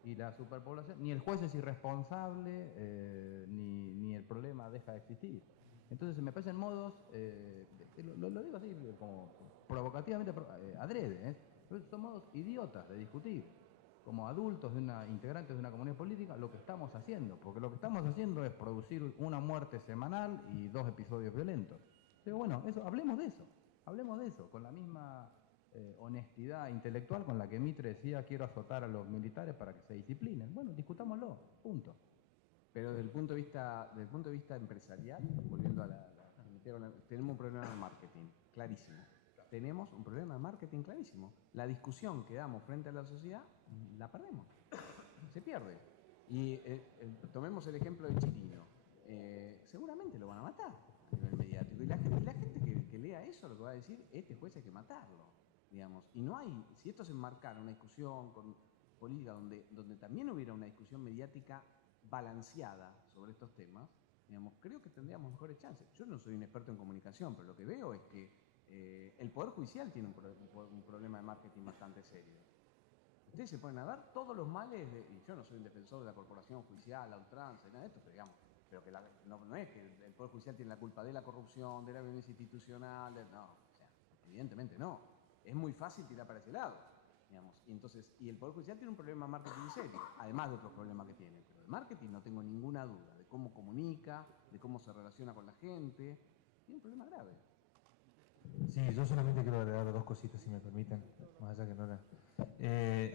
Y la superpoblación, ni el juez es irresponsable, ni el problema deja de existir. Entonces me parecen modos, lo digo así como provocativamente, adrede, son modos idiotas de discutir. como adultos, integrantes de una comunidad política, lo que estamos haciendo. Porque lo que estamos haciendo es producir una muerte semanal y 2 episodios violentos. Pero bueno, hablemos de eso, con la misma honestidad intelectual con la que Mitre decía quiero azotar a los militares para que se disciplinen. Bueno, discutámoslo, punto. Pero desde el punto de vista empresarial, volviendo tenemos un problema de marketing, clarísimo. Tenemos un problema de marketing clarísimo. La discusión que damos frente a la sociedad, la perdemos. Se pierde. Y tomemos el ejemplo de Chirino. Seguramente lo van a matar a nivel mediático. Y la gente que lea eso lo que va a decir, este juez hay que matarlo, digamos. Y no hay, si esto se enmarcara una discusión con política donde también hubiera una discusión mediática balanceada sobre estos temas, digamos, creo que tendríamos mejores chances. Yo no soy un experto en comunicación, pero lo que veo es que el Poder Judicial tiene un problema de marketing bastante serio. Ustedes se ponen a ver todos los males, y yo no soy un defensor de la corporación judicial, la ultranza, nada de esto, pero digamos, no es que el Poder Judicial tiene la culpa de la corrupción, de la violencia institucional, no, o sea, evidentemente no. Es muy fácil tirar para ese lado, digamos. Y el Poder Judicial tiene un problema de marketing serio, además de otros problemas que tiene. Pero de marketing no tengo ninguna duda, de cómo comunica, de cómo se relaciona con la gente, tiene un problema grave. Sí, yo solamente quiero agregar 2 cositas, si me permiten, más allá que no era.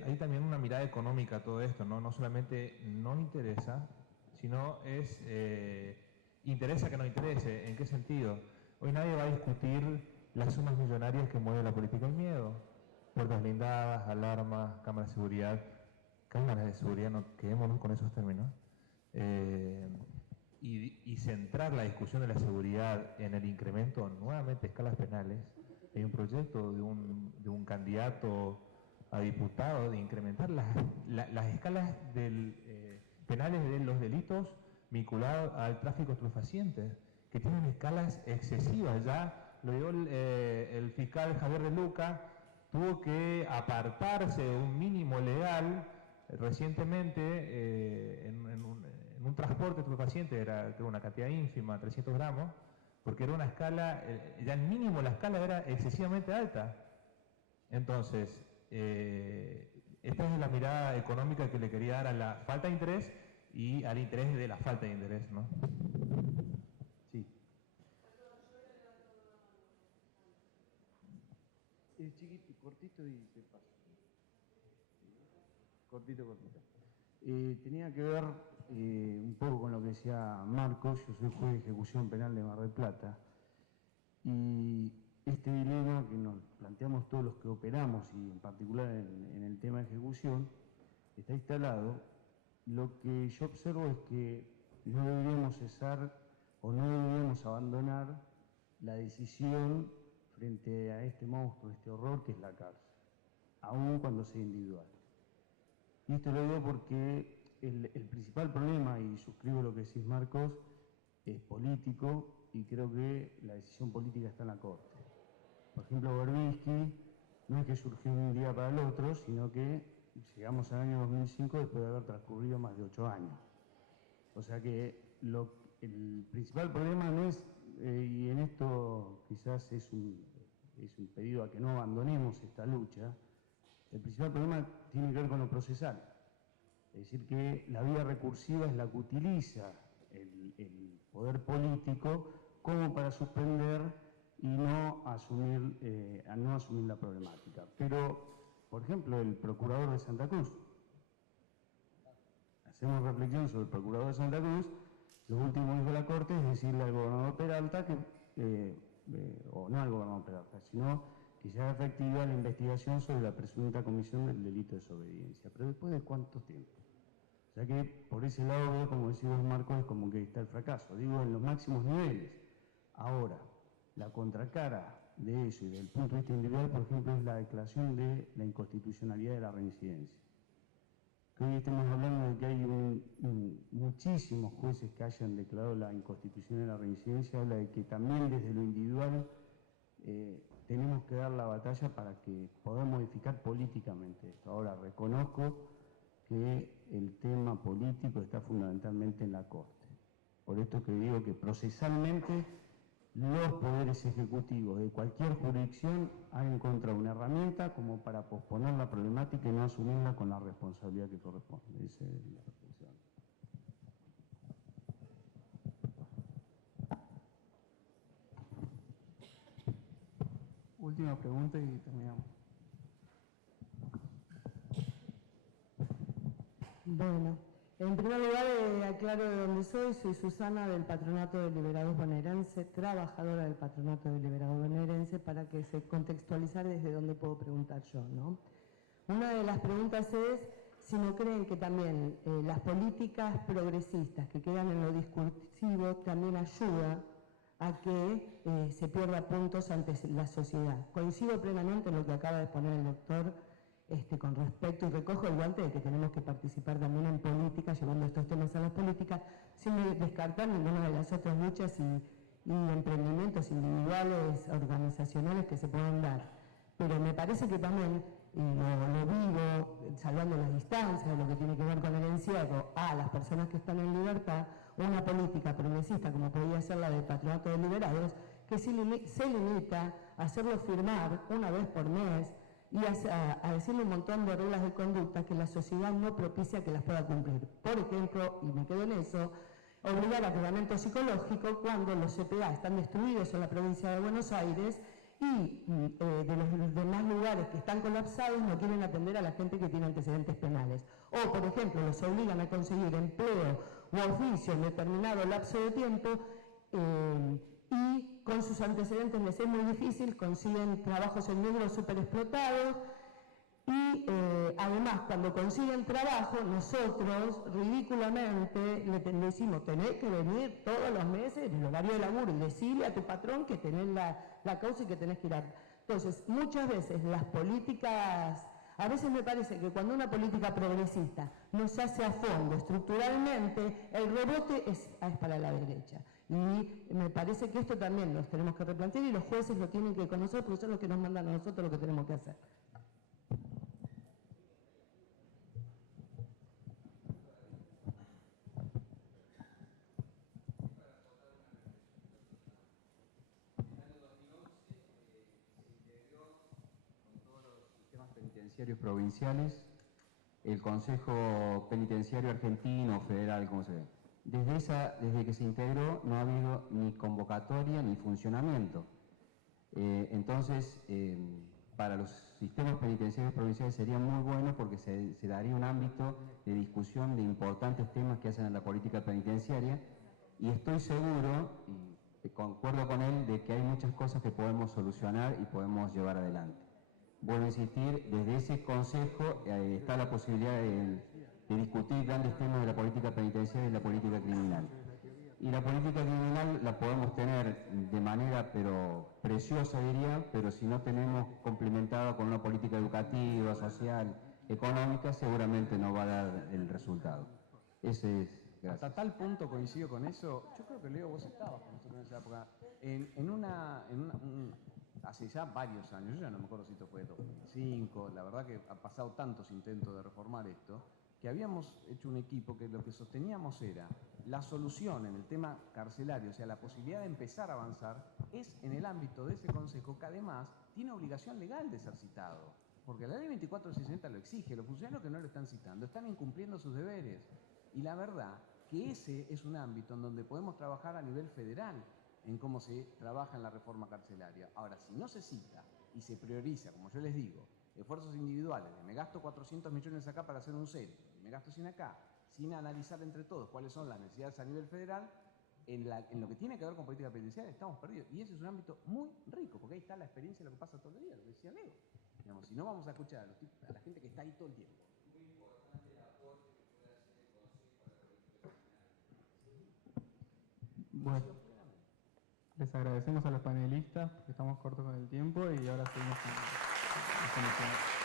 Hay también una mirada económica a todo esto, ¿no? No solamente no interesa, sino interesa que no interese. ¿En qué sentido? Hoy nadie va a discutir las sumas millonarias que mueve la política del miedo. Puertas blindadas, alarmas, cámaras de seguridad, no quedémonos con esos términos. Y centrar la discusión de la seguridad en el incremento nuevamente de escalas penales. Hay un proyecto de un candidato a diputado de incrementar las escalas penales de los delitos vinculados al tráfico de estupefacientes, que tienen escalas excesivas. Ya lo dijo el fiscal Javier de Luca, tuvo que apartarse de un mínimo legal recientemente en un transporte de estupefacientes, era creo una cantidad ínfima, 300 gramos, porque era una escala, ya el mínimo la escala era excesivamente alta. Entonces, esta es la mirada económica que le quería dar a la falta de interés y al interés de la falta de interés, ¿no? Sí. Es chiquito, cortito y te paso. Cortito. Tenía que ver un poco con lo que decía Marcos. Yo soy juez de ejecución penal de Mar del Plata. Y este dilema que nos planteamos todos los que operamos, y en particular en el tema de ejecución, está instalado. Lo que yo observo es que no deberíamos cesar o no deberíamos abandonar la decisión frente a este monstruo, este horror que es la cárcel, aun cuando sea individual. Y esto lo digo porque el principal problema, y suscribo lo que decís Marcos, es político, y creo que la decisión política está en la Corte. Por ejemplo, Berbisky no es que surgió de un día para el otro, sino que llegamos al año 2005 después de haber transcurrido más de 8 años. O sea que el principal problema no es, y en esto quizás es un pedido a que no abandonemos esta lucha, el principal problema tiene que ver con lo procesal. Es decir, que la vía recursiva es la que utiliza el poder político como para suspender y no asumir la problemática. Pero, por ejemplo, el procurador de Santa Cruz. Hacemos reflexión sobre el procurador de Santa Cruz. Lo último que dijo la Corte es decirle al gobernador Peralta o no al gobernador Peralta, sino que se haga efectiva la investigación sobre la presunta comisión del delito de desobediencia. Pero ¿después de cuánto tiempo? O sea que por ese lado veo, como decimos Marcos, es como que está el fracaso. Digo, en los máximos niveles. Ahora, la contracara de eso y desde el punto de vista individual, por ejemplo, es la declaración de la inconstitucionalidad de la reincidencia. Que hoy estamos hablando de que hay muchísimos jueces que hayan declarado la inconstitucionalidad de la reincidencia, habla de que también desde lo individual tenemos que dar la batalla para que podamos modificar políticamente esto. Ahora, reconozco que el tema político está fundamentalmente en la Corte. Por esto que digo que procesalmente los poderes ejecutivos de cualquier jurisdicción han encontrado una herramienta como para posponer la problemática y no asumirla con la responsabilidad que corresponde. Esa es la reflexión. Última pregunta y terminamos. Bueno, en primer lugar aclaro de dónde soy Susana del Patronato de Liberados Bonaerense, trabajadora del Patronato de Liberados Bonaerense, para que se contextualizar desde dónde puedo preguntar yo, ¿no? Una de las preguntas es si no creen que también las políticas progresistas que quedan en lo discursivo también ayuda a que se pierda puntos ante la sociedad. Coincido plenamente en lo que acaba de exponer el doctor con respecto, y recojo el guante de que tenemos que participar también en política, llevando estos temas a las políticas, sin descartar ninguna de las otras luchas y emprendimientos individuales, organizacionales que se puedan dar. Pero me parece que también, y lo vivo, salvando las distancias, lo que tiene que ver con el encierro, a las personas que están en libertad, una política progresista como podría ser la del Patronato de Liberados, que se limita a hacerlo firmar una vez por mes y a decirle un montón de reglas de conducta que la sociedad no propicia que las pueda cumplir. Por ejemplo, y me quedo en eso, obligar a tratamiento psicológico cuando los CPA están destruidos en la provincia de Buenos Aires y de los demás lugares que están colapsados no quieren atender a la gente que tiene antecedentes penales. O, por ejemplo, los obligan a conseguir empleo o oficio en determinado lapso de tiempo y con sus antecedentes les es muy difícil, consiguen trabajos en negro súper explotados y además cuando consiguen trabajo nosotros ridículamente le decimos tenés que venir todos los meses en el horario de laburo y decirle a tu patrón que tenés la causa y que tenés que ir a... Entonces muchas veces las políticas, a veces me parece que cuando una política progresista no se hace a fondo estructuralmente, el rebote es para la derecha. Y me parece que esto también nos tenemos que replantear y los jueces lo tienen que conocer porque son los que nos mandan a nosotros lo que tenemos que hacer. Penitenciarios provinciales, el Consejo Penitenciario Argentino, Federal, como se ve. Desde que se integró no ha habido ni convocatoria ni funcionamiento. Entonces, para los sistemas penitenciarios provinciales sería muy bueno porque se daría un ámbito de discusión de importantes temas que hacen en la política penitenciaria y estoy seguro, y concuerdo con él, de que hay muchas cosas que podemos solucionar y podemos llevar adelante. Vuelvo a insistir, desde ese consejo está la posibilidad de discutir grandes temas de la política penitenciaria y la política criminal. Y la política criminal la podemos tener de manera preciosa, diría, pero si no tenemos complementada con una política educativa, social, económica, seguramente no va a dar el resultado. Ese es... Gracias. Hasta tal punto coincido con eso, yo creo que Leo, vos estabas con nosotros en esa época, hace ya varios años, yo ya no me acuerdo si esto fue 2005, la verdad que ha pasado tantos intentos de reformar esto, que habíamos hecho un equipo que lo que sosteníamos era la solución en el tema carcelario, o sea, la posibilidad de empezar a avanzar, es en el ámbito de ese consejo que además tiene obligación legal de ser citado, porque la ley 2460 lo exige, los funcionarios que no lo están citando están incumpliendo sus deberes, y la verdad que ese es un ámbito en donde podemos trabajar a nivel federal, en cómo se trabaja en la reforma carcelaria. Ahora, si no se cita y se prioriza, como yo les digo, esfuerzos individuales, me gasto 400 millones acá para hacer un centro, me gasto 100 acá, sin analizar entre todos cuáles son las necesidades a nivel federal, en lo que tiene que ver con política penitenciaria estamos perdidos. Y ese es un ámbito muy rico, porque ahí está la experiencia de lo que pasa todo el día, lo que decía Leo. Digamos, si no vamos a escuchar a la gente que está ahí todo el tiempo. Bueno, les agradecemos a los panelistas porque estamos cortos con el tiempo y ahora seguimos con la comisión.